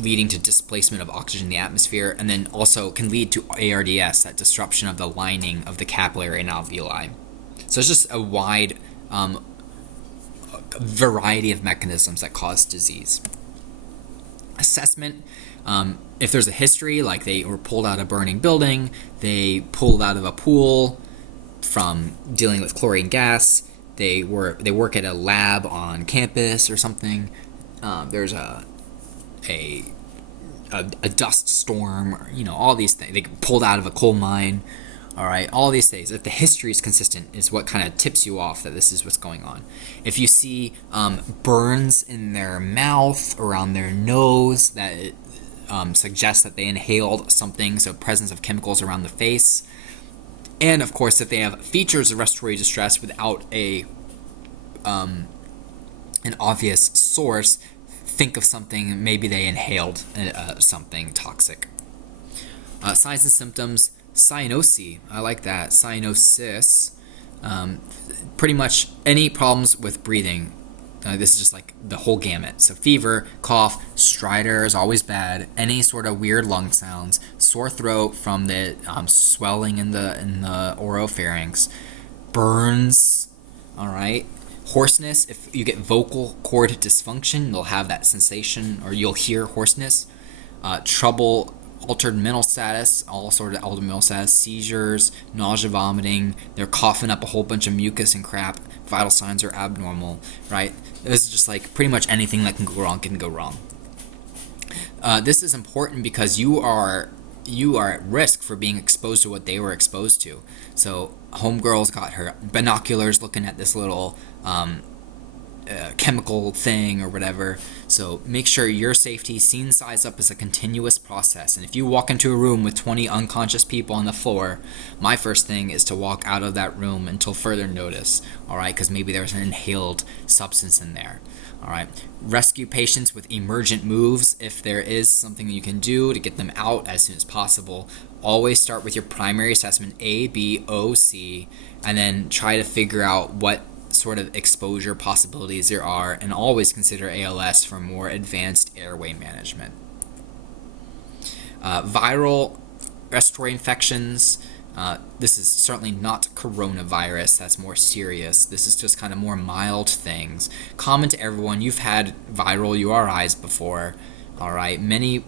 leading to displacement of oxygen in the atmosphere, and then also can lead to ARDS, that disruption of the lining of the capillary and alveoli. So it's just a wide variety of mechanisms that cause disease. Assessment, if there's a history, like they were pulled out of a burning building, they pulled out of a pool from dealing with chlorine gas, they work at a lab on campus or something, there's a dust storm, or, all these things, they pulled out of a coal mine. All right, all these things, if the history is consistent, is what kind of tips you off that this is what's going on. If you see burns in their mouth, around their nose, that suggests that they inhaled something, so presence of chemicals around the face. And of course, if they have features of respiratory distress without an obvious source, think of something, maybe they inhaled something toxic. Signs and symptoms, cyanosis, I like that, cyanosis, pretty much any problems with breathing. This is just like the whole gamut. So fever, cough, stridor is always bad. Any sort of weird lung sounds, sore throat from the swelling in the oropharynx, burns. All right, hoarseness. If you get vocal cord dysfunction, you'll have that sensation, or you'll hear hoarseness. Trouble, altered mental status, all sort of altered mental status, seizures, nausea, vomiting. They're coughing up a whole bunch of mucus and crap. Vital signs are abnormal, right? This is just like pretty much anything that can go wrong. This is important because you are at risk for being exposed to what they were exposed to. So homegirl's got her binoculars looking at this little chemical thing or whatever. So make sure your safety, scene size up is a continuous process. And if you walk into a room with 20 unconscious people on the floor, my first thing is to walk out of that room until further notice, all right? Because maybe there's an inhaled substance in there, all right? Rescue patients with emergent moves. If there is something you can do to get them out as soon as possible, always start with your primary assessment, A, B, O, C, and then try to figure out what sort of exposure possibilities there are, and always consider ALS for more advanced airway management. Viral respiratory infections. This is certainly not coronavirus. That's more serious. This is just kind of more mild things. Common to everyone. You've had viral URIs before. All right. Many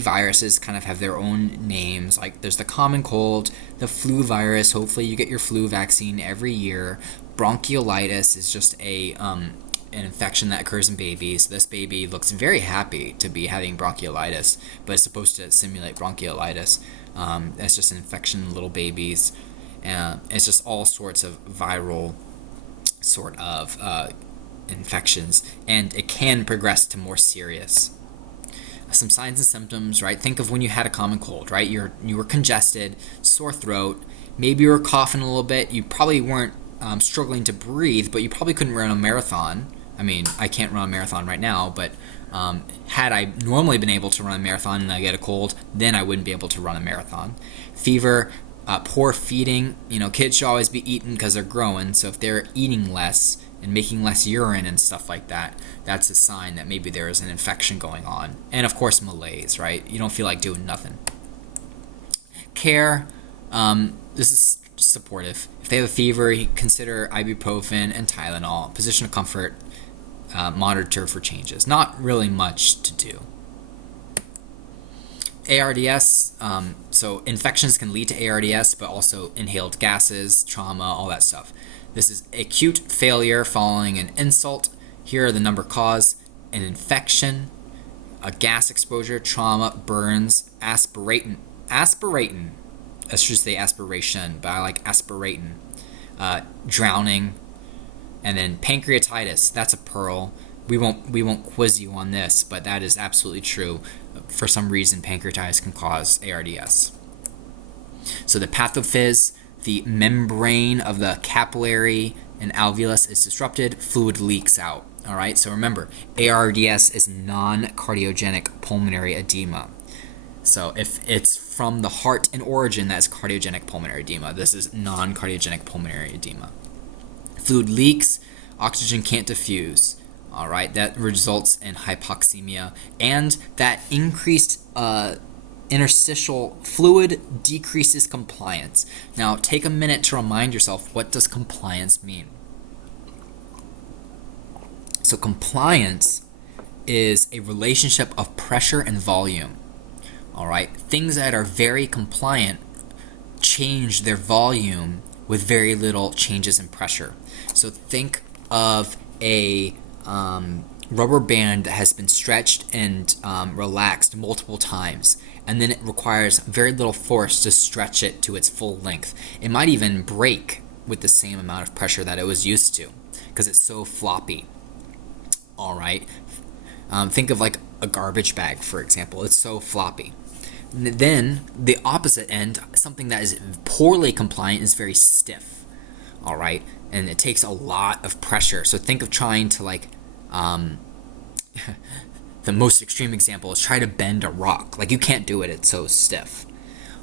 viruses kind of have their own names. Like there's the common cold, the flu virus. Hopefully you get your flu vaccine every year. Bronchiolitis is just an infection that occurs in babies. This baby looks very happy to be having bronchiolitis, but it's supposed to simulate bronchiolitis. It's just an infection in little babies. It's just all sorts of viral sort of infections, and it can progress to more serious. Some signs and symptoms, right? Think of when you had a common cold, right? You were congested, sore throat, maybe you were coughing a little bit. You probably weren't struggling to breathe, but you probably couldn't run a marathon. I mean, I can't run a marathon right now, but had I normally been able to run a marathon and I get a cold, then I wouldn't be able to run a marathon. Fever, poor feeding. Kids should always be eating because they're growing, so if they're eating less and making less urine and stuff like that, that's a sign that maybe there is an infection going on. And of course, malaise, right? You don't feel like doing nothing. Care, this is supportive. If they have a fever, consider ibuprofen and Tylenol. Position of comfort, monitor for changes. Not really much to do. ARDS, so infections can lead to ARDS, but also inhaled gases, trauma, all that stuff. This is acute failure following an insult. Here are the number cause: an infection, a gas exposure, trauma, burns, aspirating. I should say aspiration, but I like aspirating. Drowning, and then pancreatitis. That's a pearl. We won't quiz you on this, but that is absolutely true. For some reason, pancreatitis can cause ARDS. So the pathophys, the membrane of the capillary and alveolus is disrupted, fluid leaks out. All right, so remember, ARDS is non-cardiogenic pulmonary edema. So if it's from the heart in origin, that's cardiogenic pulmonary edema. This is non-cardiogenic pulmonary edema. Fluid leaks, oxygen can't diffuse. All right, that results in hypoxemia, and that increased interstitial fluid decreases compliance. Now, take a minute to remind yourself, what does compliance mean? So compliance is a relationship of pressure and volume. All right, things that are very compliant change their volume with very little changes in pressure. So think of a rubber band that has been stretched and relaxed multiple times, and then it requires very little force to stretch it to its full length. It might even break with the same amount of pressure that it was used to because it's so floppy. All right, think of like a garbage bag, for example. It's so floppy. Then the opposite end, something that is poorly compliant, is very stiff. All right, and it takes a lot of pressure. So think of trying to like The most extreme example is try to bend a rock. Like, you can't do it, it's so stiff.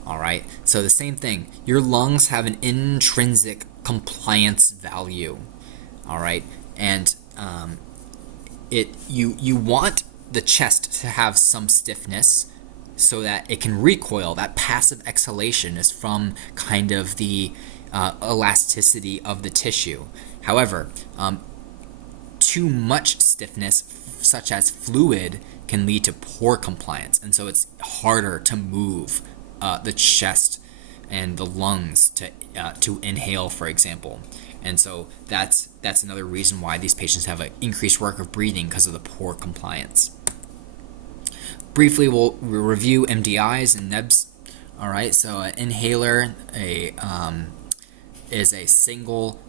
All right. So the same thing. Your lungs have an intrinsic compliance value. All right, and you want the chest to have some stiffness so that it can recoil. That passive exhalation is from kind of the elasticity of the tissue. However, too much stiffness, such as fluid, can lead to poor compliance, and so it's harder to move the chest and the lungs to inhale, for example. And so that's another reason why these patients have an increased work of breathing, because of the poor compliance. Briefly, we'll review MDIs and NEBs. All right, so an inhaler is a single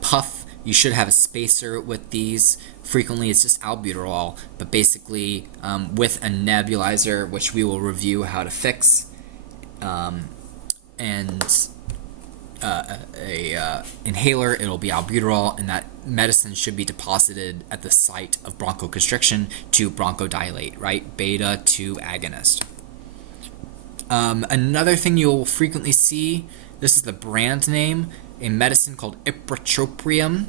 puff. You should have a spacer with these. Frequently, it's just albuterol, but basically with a nebulizer, which we will review how to fix, and a inhaler, it'll be albuterol, and that medicine should be deposited at the site of bronchoconstriction to bronchodilate, right? Beta 2 agonist. Another thing you'll frequently see, this is the brand name, a medicine called ipratropium.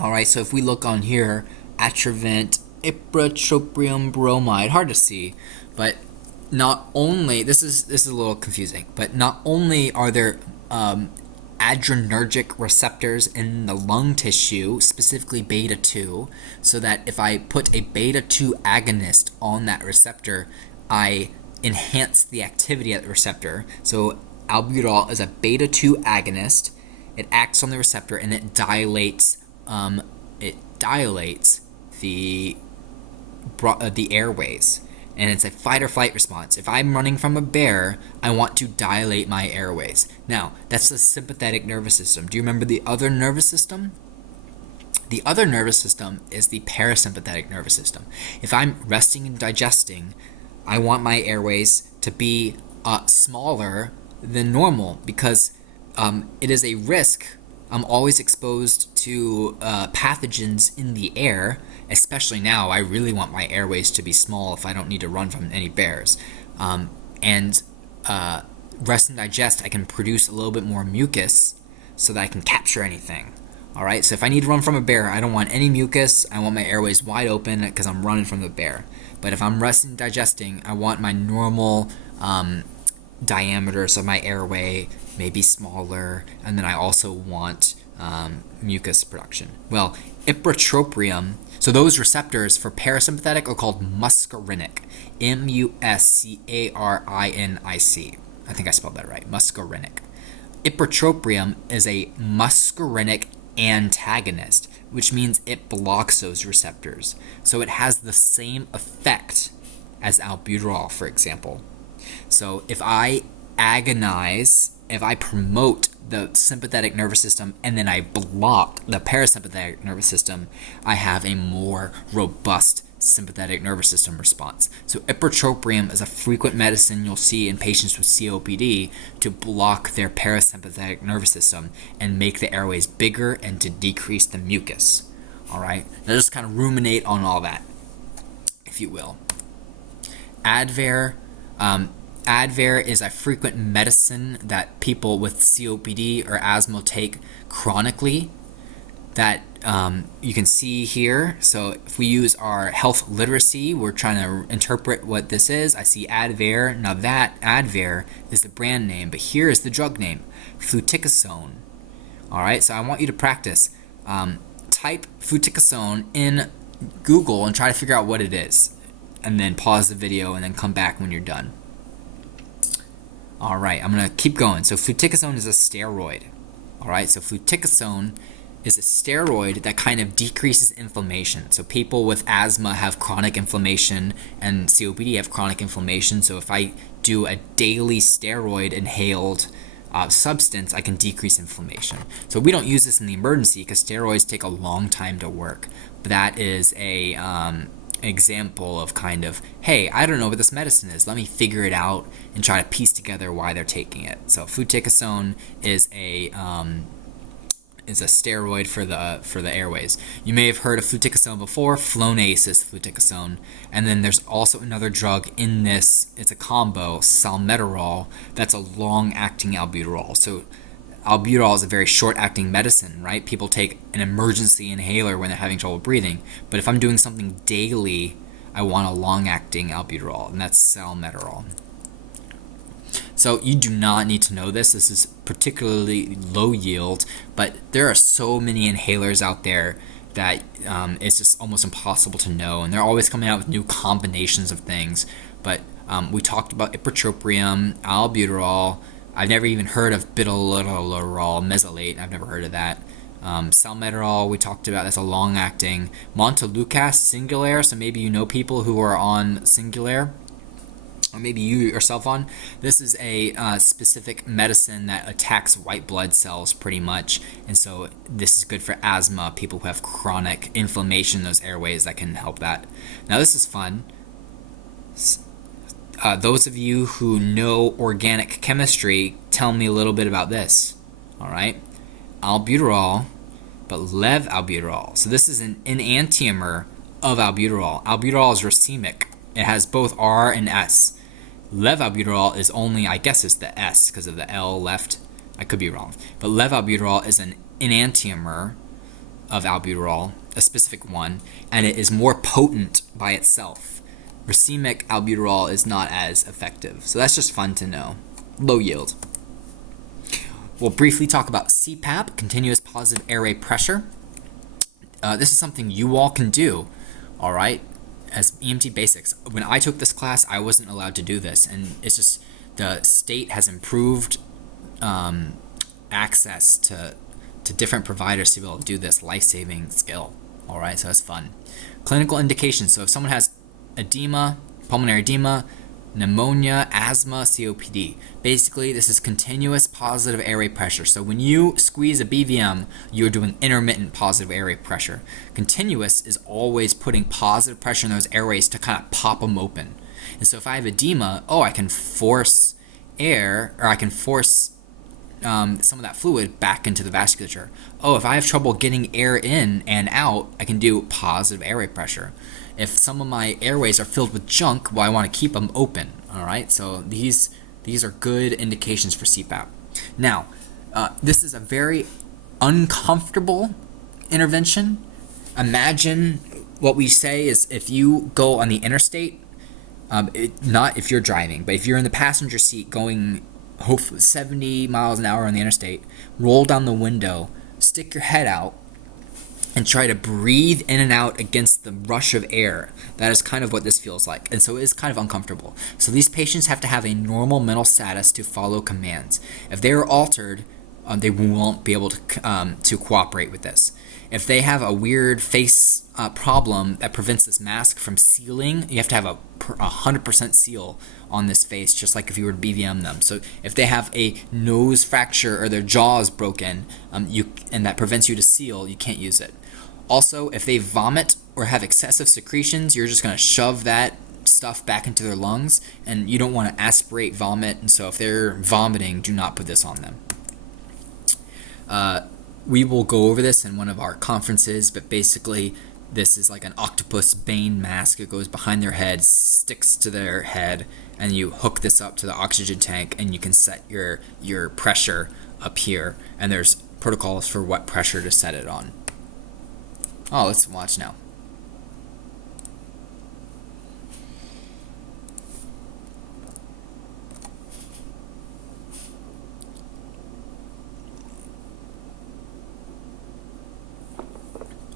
All right, so if we look on here, Atrovent ipratropium bromide, hard to see, but not only, this is a little confusing, but not only are there adrenergic receptors in the lung tissue, specifically beta 2, so that if I put a beta 2 agonist on that receptor, I enhance the activity at the receptor. So albuterol is a beta 2 agonist. It acts on the receptor and it dilates the airways. And it's a fight or flight response. If I'm running from a bear, I want to dilate my airways. Now, that's the sympathetic nervous system. Do you remember the other nervous system? The other nervous system is the parasympathetic nervous system. If I'm resting and digesting, I want my airways to be smaller than normal, because it is a risk. I'm always exposed to pathogens in the air, especially now. I really want my airways to be small if I don't need to run from any bears. And rest and digest, I can produce a little bit more mucus so that I can capture anything. All right, so if I need to run from a bear, I don't want any mucus. I want my airways wide open because I'm running from the bear. But if I'm resting and digesting, I want my normal diameters of my airway maybe smaller, and then I also want mucus production. Well, ipratropium, so those receptors for parasympathetic are called muscarinic, muscarinic. I think I spelled that right, muscarinic. Ipratropium is a muscarinic antagonist, which means it blocks those receptors. So it has the same effect as albuterol, for example. So if I agonize, if I promote the sympathetic nervous system and then I block the parasympathetic nervous system, I have a more robust sympathetic nervous system response. So ipratropium is a frequent medicine you'll see in patients with COPD to block their parasympathetic nervous system and make the airways bigger and to decrease the mucus. All right, now just kind of ruminate on all that, if you will. Advair is a frequent medicine that people with COPD or asthma take chronically, that you can see here. So if we use our health literacy, we're trying to interpret what this is. I see Advair. Now that Advair is the brand name, but here is the drug name, fluticasone. All right, so I want you to practice. Type fluticasone in Google and try to figure out what it is, and then pause the video and then come back when you're done. All right, I'm going to keep going. So fluticasone is a steroid. All right, so fluticasone is a steroid that kind of decreases inflammation. So people with asthma have chronic inflammation and COPD have chronic inflammation. So if I do a daily steroid inhaled substance, I can decrease inflammation. So we don't use this in the emergency because steroids take a long time to work. But that is a example of kind of, hey, I don't know what this medicine is. Let me figure it out and try to piece together why they're taking it. So fluticasone is a is a steroid for the airways. You may have heard of fluticasone before. Flonase is fluticasone, and then there's also another drug in this. It's a combo, salmeterol. That's a long-acting albuterol. So albuterol is a very short-acting medicine, right? People take an emergency inhaler when they're having trouble breathing. But if I'm doing something daily, I want a long-acting albuterol, and that's salmeterol. So you do not need to know this. This is particularly low yield, but there are so many inhalers out there that it's just almost impossible to know, and they're always coming out with new combinations of things. But we talked about ipratropium, albuterol. I've never even heard of bitalolol mesylate. I've never heard of that. Salmeterol, we talked about, that's a long-acting. Montelukast, Singulair, so maybe you know people who are on Singulair, or maybe you yourself on. This is a specific medicine that attacks white blood cells pretty much, and so this is good for asthma, people who have chronic inflammation in those airways, that can help that. Now this is fun. Those of you who know organic chemistry, tell me a little bit about this. All right, albuterol, but levalbuterol. So this is an enantiomer of albuterol. Albuterol is racemic. It has both R and S. Levalbuterol is only, I guess it's the S because of the L left. I could be wrong. But levalbuterol is an enantiomer of albuterol, a specific one, and it is more potent by itself. Racemic albuterol is not as effective. So that's just fun to know. Low yield. We'll briefly talk about CPAP, continuous positive airway pressure. This is something you all can do, all right? As EMT basics. When I took this class, I wasn't allowed to do this, and it's just the state has improved access to different providers to be able to do this life-saving skill. All right, so that's fun. Clinical indications. So if someone has edema, pulmonary edema, pneumonia, asthma, COPD. Basically, this is continuous positive airway pressure. So when you squeeze a BVM, you're doing intermittent positive airway pressure. Continuous is always putting positive pressure in those airways to kind of pop them open. And so if I have edema, I can force air, or I can force some of that fluid back into the vasculature. If I have trouble getting air in and out, I can do positive airway pressure. If some of my airways are filled with junk, I want to keep them open. All right, so these are good indications for CPAP. Now, this is a very uncomfortable intervention. Imagine what we say is if you go on the interstate, not if you're driving, but if you're in the passenger seat going hopefully 70 miles an hour on the interstate, roll down the window, stick your head out, and try to breathe in and out against the rush of air. That is kind of what this feels like. And so it is kind of uncomfortable. So these patients have to have a normal mental status to follow commands. If they are altered, they won't be able to cooperate with this. If they have a weird face problem that prevents this mask from sealing, you have to have a 100% seal on this face, just like if you were to BVM them. So if they have a nose fracture or their jaw is broken, and that prevents you to seal, you can't use it. Also, if they vomit or have excessive secretions, you're just going to shove that stuff back into their lungs, and you don't want to aspirate vomit. And so if they're vomiting, do not put this on them. We will go over this in one of our conferences, but basically this is like an octopus bane mask. It goes behind their head, sticks to their head, and you hook this up to the oxygen tank, and you can set your pressure up here, and there's protocols for what pressure to set it on. Let's watch now.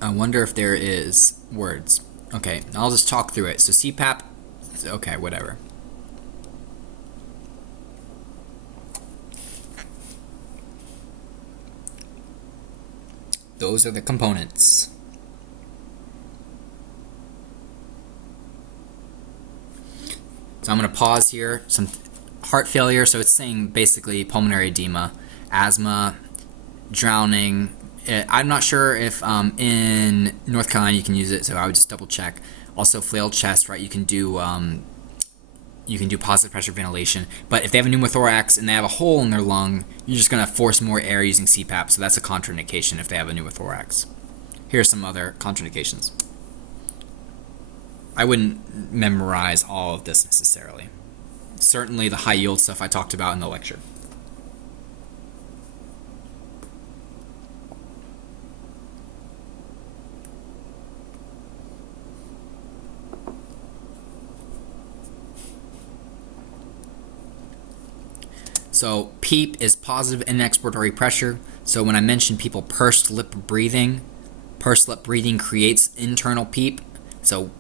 I wonder if there is words. Okay, I'll just talk through it. So CPAP, okay, whatever. Those are the components. So I'm going to pause here. Some heart failure, so it's saying basically pulmonary edema, asthma, drowning. I'm not sure if in North Carolina you can use it, so I would just double check. Also flailed chest, right? You can do you can do positive pressure ventilation. But if they have a pneumothorax and they have a hole in their lung, you're just going to force more air using CPAP, so that's a contraindication if they have a pneumothorax. Here are some other contraindications. I wouldn't memorize all of this necessarily. Certainly the high yield stuff I talked about in the lecture. So PEEP is positive inexpiratory pressure. So when I mentioned people pursed lip breathing creates internal PEEP. So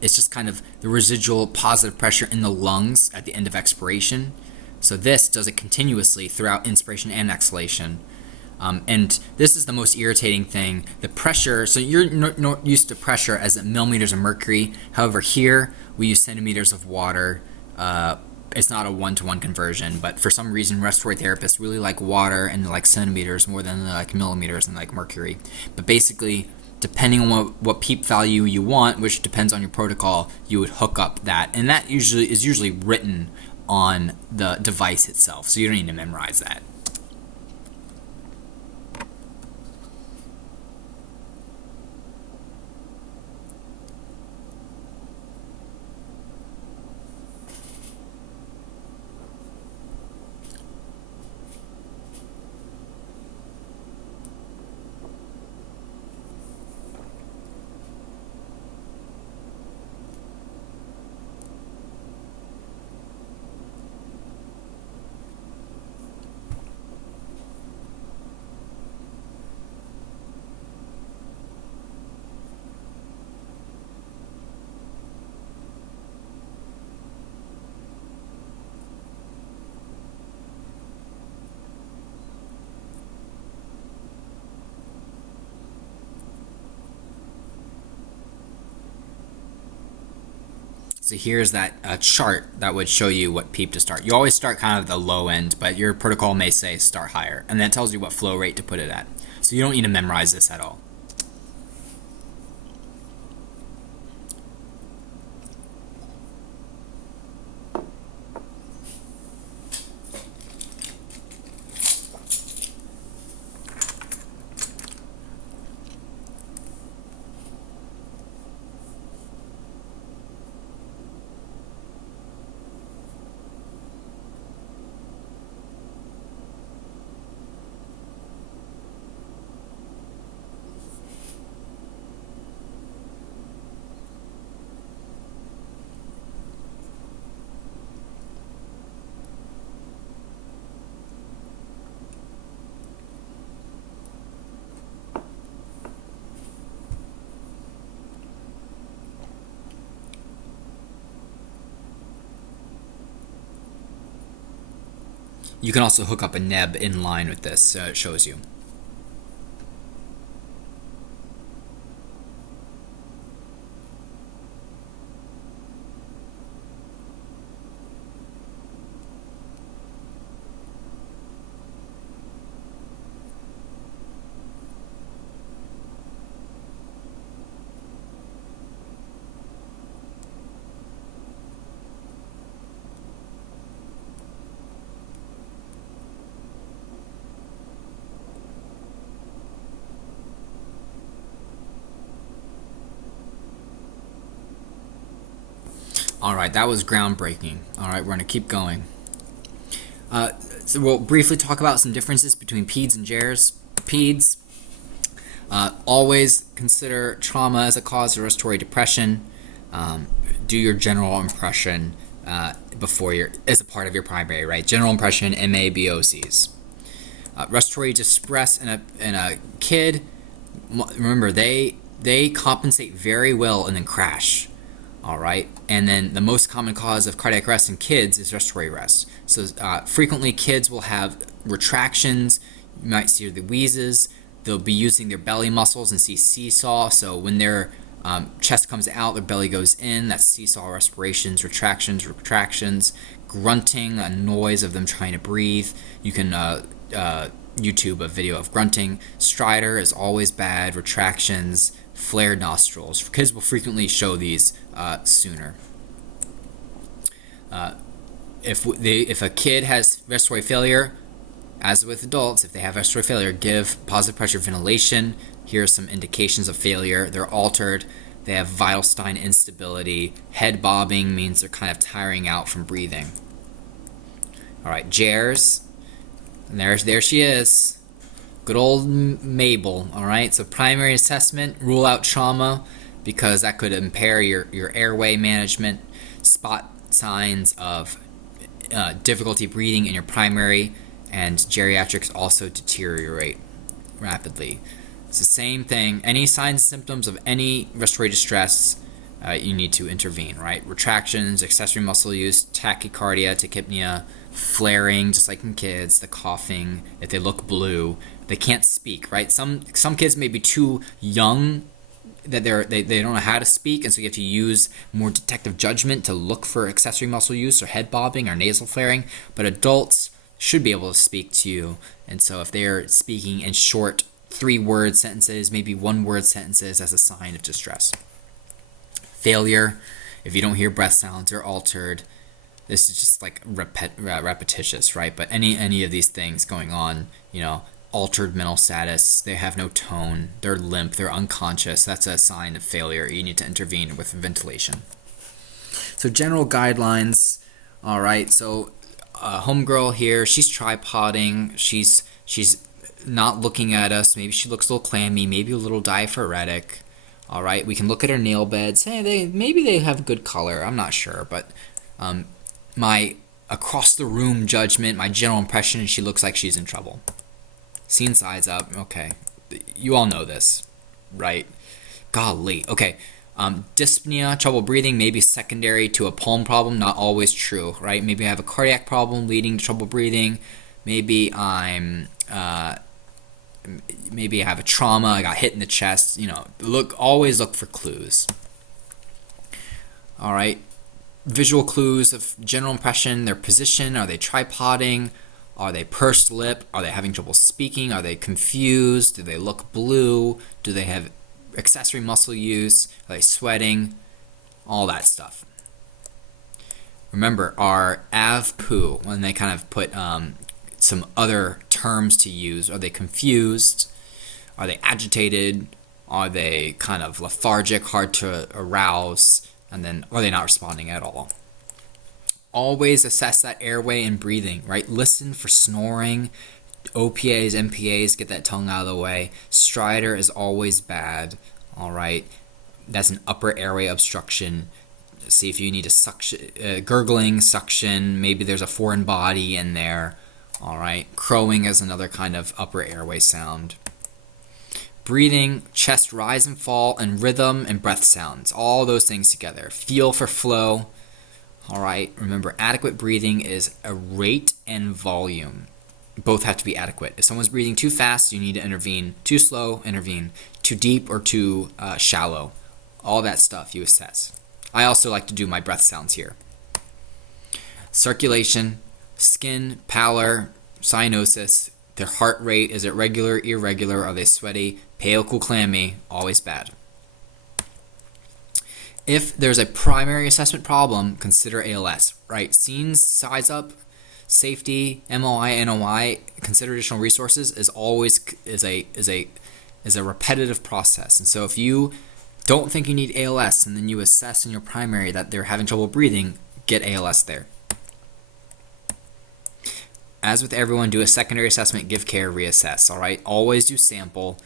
it's just kind of the residual positive pressure in the lungs at the end of expiration. So this does it continuously throughout inspiration and exhalation. And this is the most irritating thing. The pressure, so you're not used to pressure as millimeters of mercury. However, here we use centimeters of water. It's not a one-to-one conversion, but for some reason respiratory therapists really like water and like centimeters more than like millimeters and like mercury. But basically, depending on what PEEP value you want, which depends on your protocol, you would hook up that. And that is usually written on the device itself, so you don't need to memorize that. So here's that chart that would show you what PEEP to start. You always start kind of the low end, but your protocol may say start higher, and that tells you what flow rate to put it at. So you don't need to memorize this at all. You can also hook up a neb in line with this, so it shows you. All right, that was groundbreaking. All right, we're going to keep going. So we'll briefly talk about some differences between PEDS and JARS. PEDS, always consider trauma as a cause of respiratory depression. Do your general impression as a part of your primary, right? General impression, MABOCs. Respiratory distress in a kid, remember, they compensate very well and then crash. All right, and then the most common cause of cardiac arrest in kids is respiratory arrest. So frequently kids will have retractions. You might see the wheezes. They'll be using their belly muscles and see seesaw. So when their chest comes out, their belly goes in. That's seesaw respirations, retractions, grunting, a noise of them trying to breathe. You can YouTube a video of grunting. Stridor is always bad. Retractions, flared nostrils. Kids will frequently show these sooner. If a kid has respiratory failure, as with adults, if they have respiratory failure, give positive pressure ventilation. Here are some indications of failure. They're altered. They have vital sign instability. Head bobbing means they're kind of tiring out from breathing. All right, Jers. And there she is. Good old Mabel. All right, so primary assessment, rule out trauma because that could impair your airway management. Spot signs of difficulty breathing in your primary, and geriatrics also deteriorate rapidly. It's the same thing. Any signs and symptoms of any respiratory distress, you need to intervene, right? Retractions, accessory muscle use, tachycardia, tachypnea, flaring, just like in kids, the coughing, if they look blue, they can't speak, right? Some kids may be too young that they don't know how to speak, and so you have to use more detective judgment to look for accessory muscle use or head bobbing or nasal flaring. But adults should be able to speak to you, and so if they're speaking in short 3-word sentences, maybe 1-word sentences, as a sign of distress. Failure, if you don't hear breath sounds or altered, this is just like repetitious, right? But any of these things going on, altered mental status, they have no tone, they're limp, they're unconscious, that's a sign of failure. You need to intervene with ventilation. So general guidelines, all right, so homegirl here, she's tripoding, she's not looking at us, maybe she looks a little clammy, maybe a little diaphoretic, all right, we can look at her nail beds, maybe they have good color, I'm not sure, but my across the room judgment, my general impression is she looks like she's in trouble. Scene size up, okay. You all know this, right? Golly, okay. Dyspnea, trouble breathing, maybe secondary to a pulm problem, not always true, right? Maybe I have a cardiac problem leading to trouble breathing. Maybe maybe I have a trauma, I got hit in the chest. Always look for clues. All right. Visual clues of general impression, their position, are they tripoding? Are they pursed lip? Are they having trouble speaking? Are they confused? Do they look blue? Do they have accessory muscle use? Are they sweating? All that stuff. Remember, our AVPU, when they kind of put some other terms to use, are they confused? Are they agitated? Are they kind of lethargic, hard to arouse? And then are they not responding at all? Always assess that airway and breathing, right? Listen for snoring, OPAs, MPAs, get that tongue out of the way. Stridor is always bad, all right? That's an upper airway obstruction. See if you need a suction, gurgling, suction, maybe there's a foreign body in there, all right? Crowing is another kind of upper airway sound. Breathing, chest rise and fall, and rhythm and breath sounds, all those things together. Feel for flow. All right, remember, adequate breathing is a rate and volume. Both have to be adequate. If someone's breathing too fast, you need to intervene. Too slow, intervene. Too deep or too shallow. All that stuff you assess. I also like to do my breath sounds here. Circulation, skin, pallor, cyanosis, their heart rate, is it regular, irregular, are they sweaty, pale, cool, clammy, always bad. If there's a primary assessment problem, consider ALS, right? Scenes, size up, safety, MOI, NOI, consider additional resources is always a repetitive process. And so if you don't think you need ALS and then you assess in your primary that they're having trouble breathing, get ALS there. As with everyone, do a secondary assessment, give care, reassess, all right? Always do sample.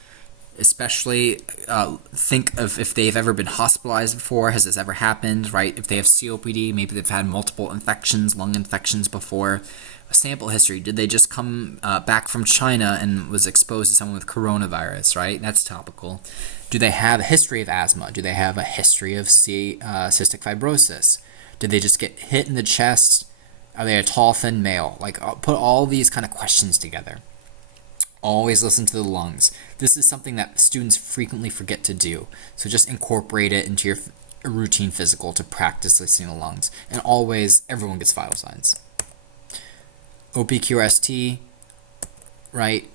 Especially think of if they've ever been hospitalized before. Has this ever happened, right? If they have COPD, maybe they've had multiple infections, lung infections before. A sample history. Did they just come back from China and was exposed to someone with coronavirus, right? That's topical. Do they have a history of asthma? Do they have a history of cystic fibrosis? Did they just get hit in the chest? Are they a tall, thin male? Like, put all these kind of questions together. Always listen to the lungs. This is something that students frequently forget to do. So just incorporate it into your routine physical to practice listening to the lungs. And always, everyone gets vital signs. OPQRST, right?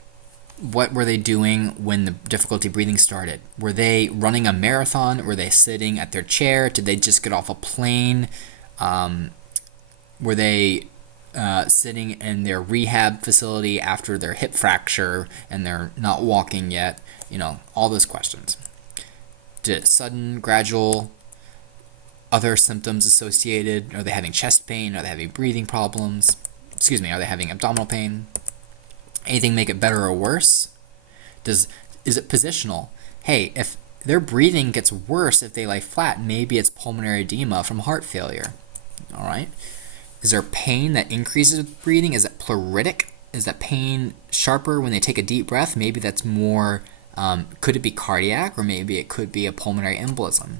What were they doing when the difficulty breathing started? Were they running a marathon? Were they sitting at their chair? Did they just get off a plane? Were they sitting in their rehab facility after their hip fracture and they're not walking yet? All those questions. Did it sudden, gradual, other symptoms associated? Are they having chest pain? Are they having breathing problems? Are they having abdominal pain? Anything make it better or worse? Is it positional? Hey, if their breathing gets worse if they lie flat, maybe it's pulmonary edema from heart failure. All right. Is there pain that increases with breathing? Is it pleuritic? Is that pain sharper when they take a deep breath? Maybe that's more, could it be cardiac, or maybe it could be a pulmonary embolism?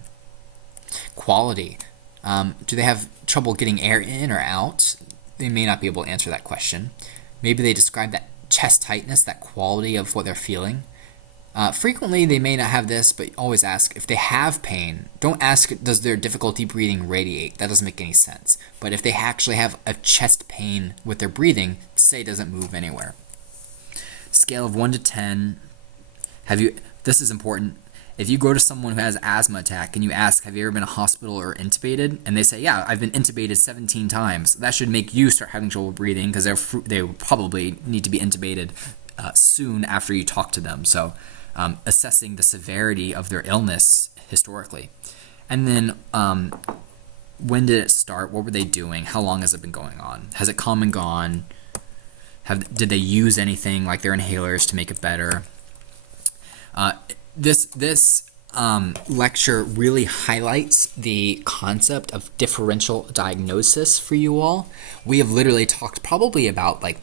Quality. Do they have trouble getting air in or out? They may not be able to answer that question. Maybe they describe that chest tightness, that quality of what they're feeling. Frequently, they may not have this, but always ask if they have pain. Don't ask, does their difficulty breathing radiate? That doesn't make any sense. But if they actually have a chest pain with their breathing, say it doesn't move anywhere. Scale of 1 to 10. This is important. If you go to someone who has asthma attack and you ask, have you ever been in a hospital or intubated? And they say, yeah, I've been intubated 17 times. That should make you start having trouble breathing, because they will probably need to be intubated soon after you talk to them. So assessing the severity of their illness historically. And then when did it start? What were they doing? How long has it been going on? Has it come and gone? Did they use anything like their inhalers to make it better? This lecture really highlights the concept of differential diagnosis for you all. We have literally talked probably about like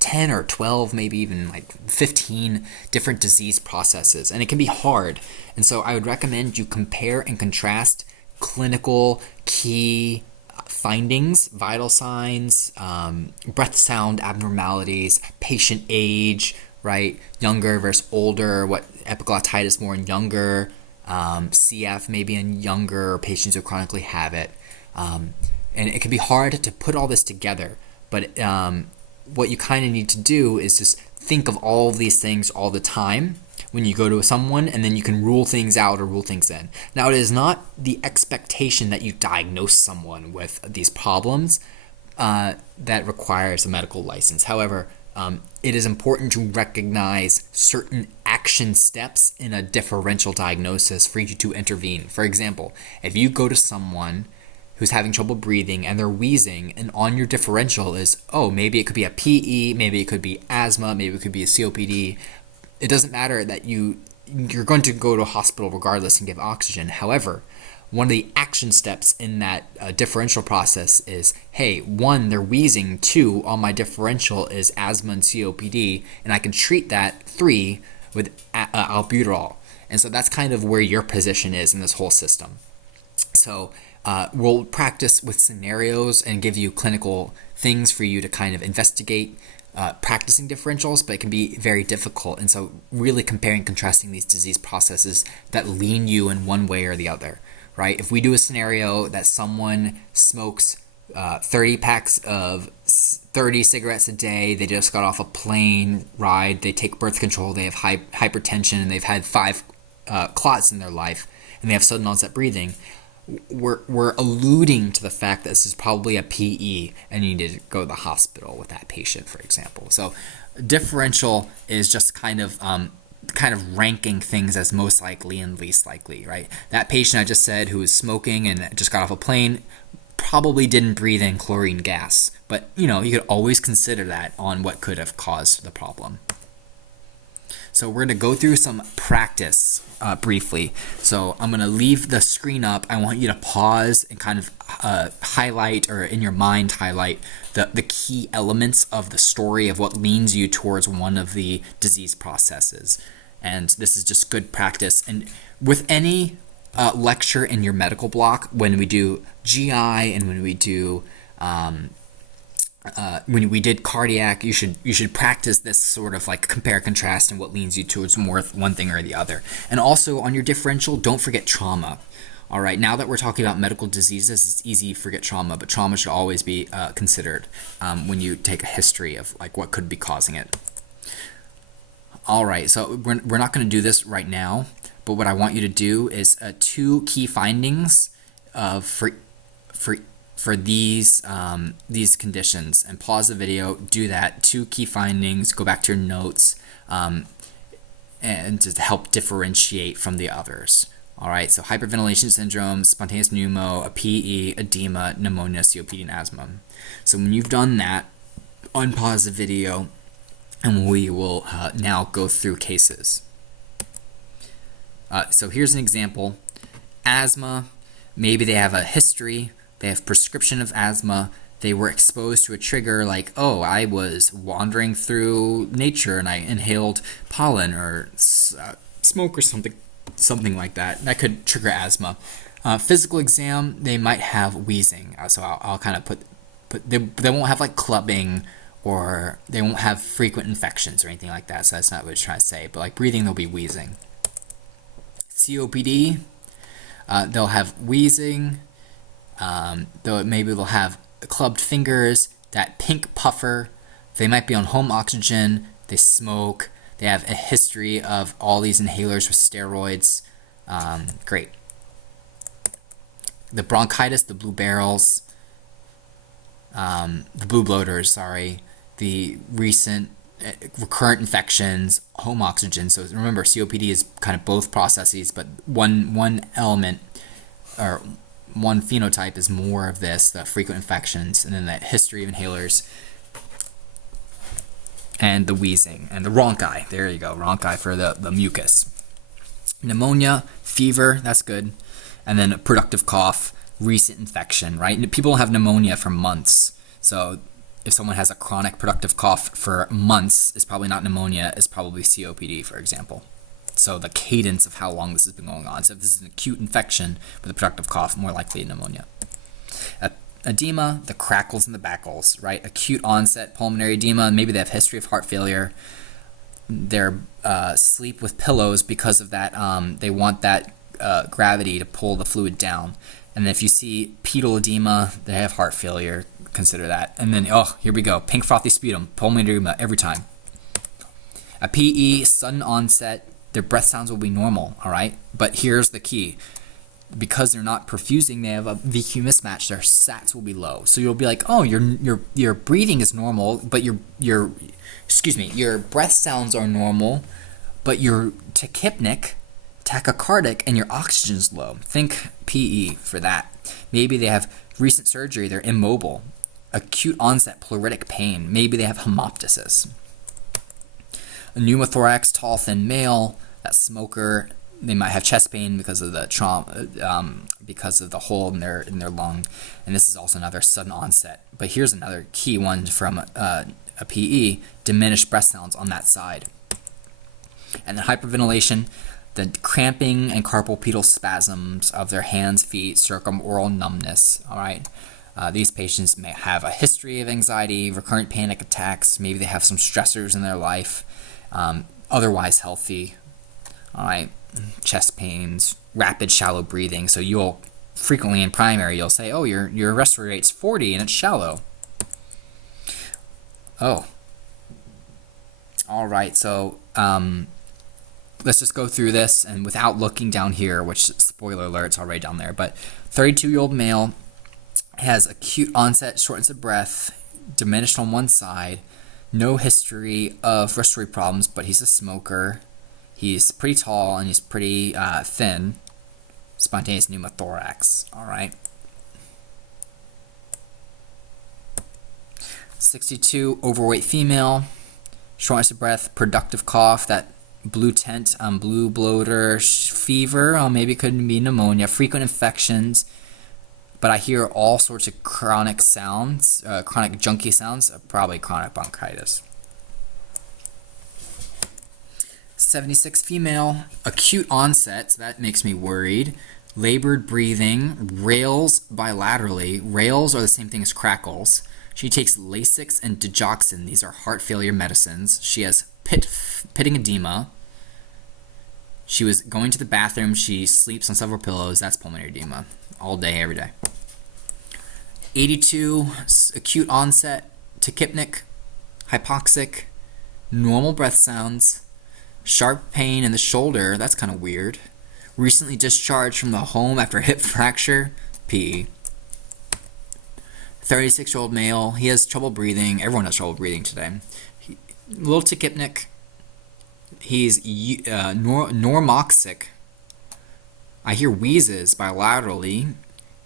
10 or 12, maybe even like 15 different disease processes, and it can be hard. And so I would recommend you compare and contrast clinical key findings, vital signs, breath sound abnormalities, patient age, right? Younger versus older, what epiglottitis more in younger, CF maybe in younger patients who chronically have it. And it can be hard to put all this together, but what you kind of need to do is just think of all of these things all the time when you go to someone, and then you can rule things out or rule things in. Now, it is not the expectation that you diagnose someone with these problems that requires a medical license. However, it is important to recognize certain action steps in a differential diagnosis for you to intervene. For example, if you go to someone who's having trouble breathing and they're wheezing, and on your differential is, oh, maybe it could be a PE, maybe it could be asthma, maybe it could be a COPD. It doesn't matter that you're going to go to a hospital regardless and give oxygen. However, one of the action steps in that differential process is, hey, 1, they're wheezing. 2, on my differential is asthma and COPD, and I can treat that. 3, with albuterol. And so that's kind of where your position is in this whole system. So we'll practice with scenarios and give you clinical things for you to kind of investigate practicing differentials, but it can be very difficult. And so really comparing and contrasting these disease processes that lean you in one way or the other, right? If we do a scenario that someone smokes 30 packs of 30 cigarettes a day, they just got off a plane ride, they take birth control, they have hypertension, and they've had 5 clots in their life, and they have sudden onset breathing, we're alluding to the fact that this is probably a PE and you need to go to the hospital with that patient, for example. So differential is just kind of ranking things as most likely and least likely, right? That patient I just said who was smoking and just got off a plane probably didn't breathe in chlorine gas, but you could always consider that on what could have caused the problem. So we're going to go through some practice briefly. So I'm going to leave the screen up. I want you to pause and kind of highlight, or in your mind highlight, the key elements of the story of what leans you towards one of the disease processes. And this is just good practice. And with any lecture in your medical block, when we do GI and when we do when we did cardiac, you should practice this sort of like compare contrast and what leans you towards more one thing or the other. And also on your differential, don't forget trauma. All right, now that we're talking about medical diseases, it's easy to forget trauma, but trauma should always be considered when you take a history of like what could be causing it. All right, so we're not going to do this right now, but what I want you to do is 2 key findings for for these conditions, and pause the video, do that. 2 key findings, go back to your notes, and to help differentiate from the others. All right, so hyperventilation syndrome, spontaneous pneumo, a PE, edema, pneumonia, COPD, and asthma. So when you've done that, unpause the video, and we will now go through cases. So here's an example. Asthma, maybe they have a history, they have prescription of asthma, they were exposed to a trigger like, oh, I was wandering through nature and I inhaled pollen or smoke or something like that. That could trigger asthma. Physical exam, they might have wheezing. So I'll kind of put they won't have like clubbing, or they won't have frequent infections or anything like that. So that's not what it's trying to say. But like breathing, they'll be wheezing. COPD, they'll have wheezing. Maybe they'll have clubbed fingers, that pink puffer. They might be on home oxygen. They smoke. They have a history of all these inhalers with steroids. Great. The bronchitis, the blue barrels, the blue bloaters, sorry, the recent recurrent infections, home oxygen. So remember, COPD is kind of both processes, but one element or one phenotype is more of this, the frequent infections, and then that history of inhalers, and the wheezing, and the rhonchi. There you go, rhonchi for the mucus. Pneumonia, fever, that's good. And then a productive cough, recent infection, right? People have pneumonia for months. So if someone has a chronic productive cough for months, it's probably not pneumonia, it's probably COPD, for example. So the cadence of how long this has been going on. So if this is an acute infection with a productive cough, more likely pneumonia. Edema, the crackles and the backles, right? Acute onset pulmonary edema, maybe they have history of heart failure. They're sleep with pillows because of that. They want that gravity to pull the fluid down. And then if you see pedal edema, they have heart failure. Consider that. And then, oh, here we go. Pink frothy sputum, pulmonary edema every time. A PE, sudden onset, their breath sounds will be normal, all right? But here's the key. Because they're not perfusing, they have a VQ mismatch, their SATs will be low. So you'll be like, oh, your breathing is normal, but your breath sounds are normal, but your tachypnic, tachycardic, and your oxygen's low. Think PE for that. Maybe they have recent surgery, they're immobile. Acute onset pleuritic pain. Maybe they have hemoptysis. A pneumothorax, tall, thin male, that smoker. They might have chest pain because of the trauma, because of the hole in their lung, and this is also another sudden onset. But here's another key one from a PE: diminished breath sounds on that side. And then hyperventilation, the cramping and carpal pedal spasms of their hands, feet, circumoral numbness. All right. These patients may have a history of anxiety, recurrent panic attacks. Maybe they have some stressors in their life. Otherwise healthy. All right. Chest pains, rapid shallow breathing. So you'll frequently in primary, you'll say, oh, your respiratory rate's 40 and it's shallow. Oh. All right. So let's just go through this, and without looking down here, which, spoiler alert, it's already down there, but 32-year-old male has acute onset shortness of breath, diminished on one side, no history of respiratory problems, but he's a smoker. He's pretty tall and he's pretty thin. Spontaneous pneumothorax. All right. 62, overweight female, shortness of breath, productive cough, that blue tent, blue bloater, fever, maybe could be pneumonia, frequent infections. But I hear all sorts of chronic sounds, chronic junky sounds, probably chronic bronchitis. 76 female, acute onset, so that makes me worried. Labored breathing, rales bilaterally. Rales are the same thing as crackles. She takes Lasix and digoxin. These are heart failure medicines. She has pitting edema. She was going to the bathroom. She sleeps on several pillows. That's pulmonary edema. All day, every day. 82, acute onset, tachypnic, hypoxic, normal breath sounds, sharp pain in the shoulder. That's kind of weird. Recently discharged from the home after a hip fracture. PE. 36-year-old male. He has trouble breathing. Everyone has trouble breathing today. Little tachypnic. He's normoxic. I hear wheezes bilaterally.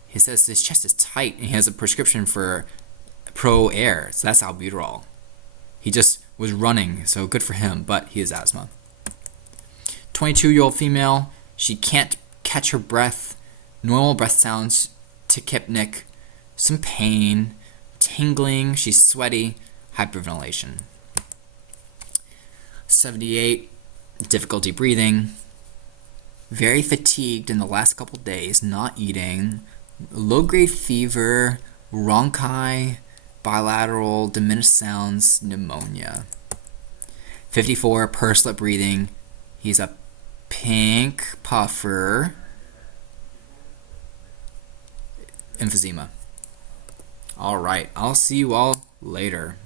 He says his chest is tight, and he has a prescription for Pro Air, so that's albuterol. He just was running, so good for him, but he has asthma. 22-year-old female. She can't catch her breath. Normal breath sounds. Tachypnic. Some pain. Tingling. She's sweaty. Hyperventilation. 78. Difficulty breathing. Very fatigued in the last couple days. Not eating. Low-grade fever. Rhonchi. Bilateral. Diminished sounds. Pneumonia. 54. Pursed lip breathing. He's a pink puffer. Emphysema. All right. I'll see you all later.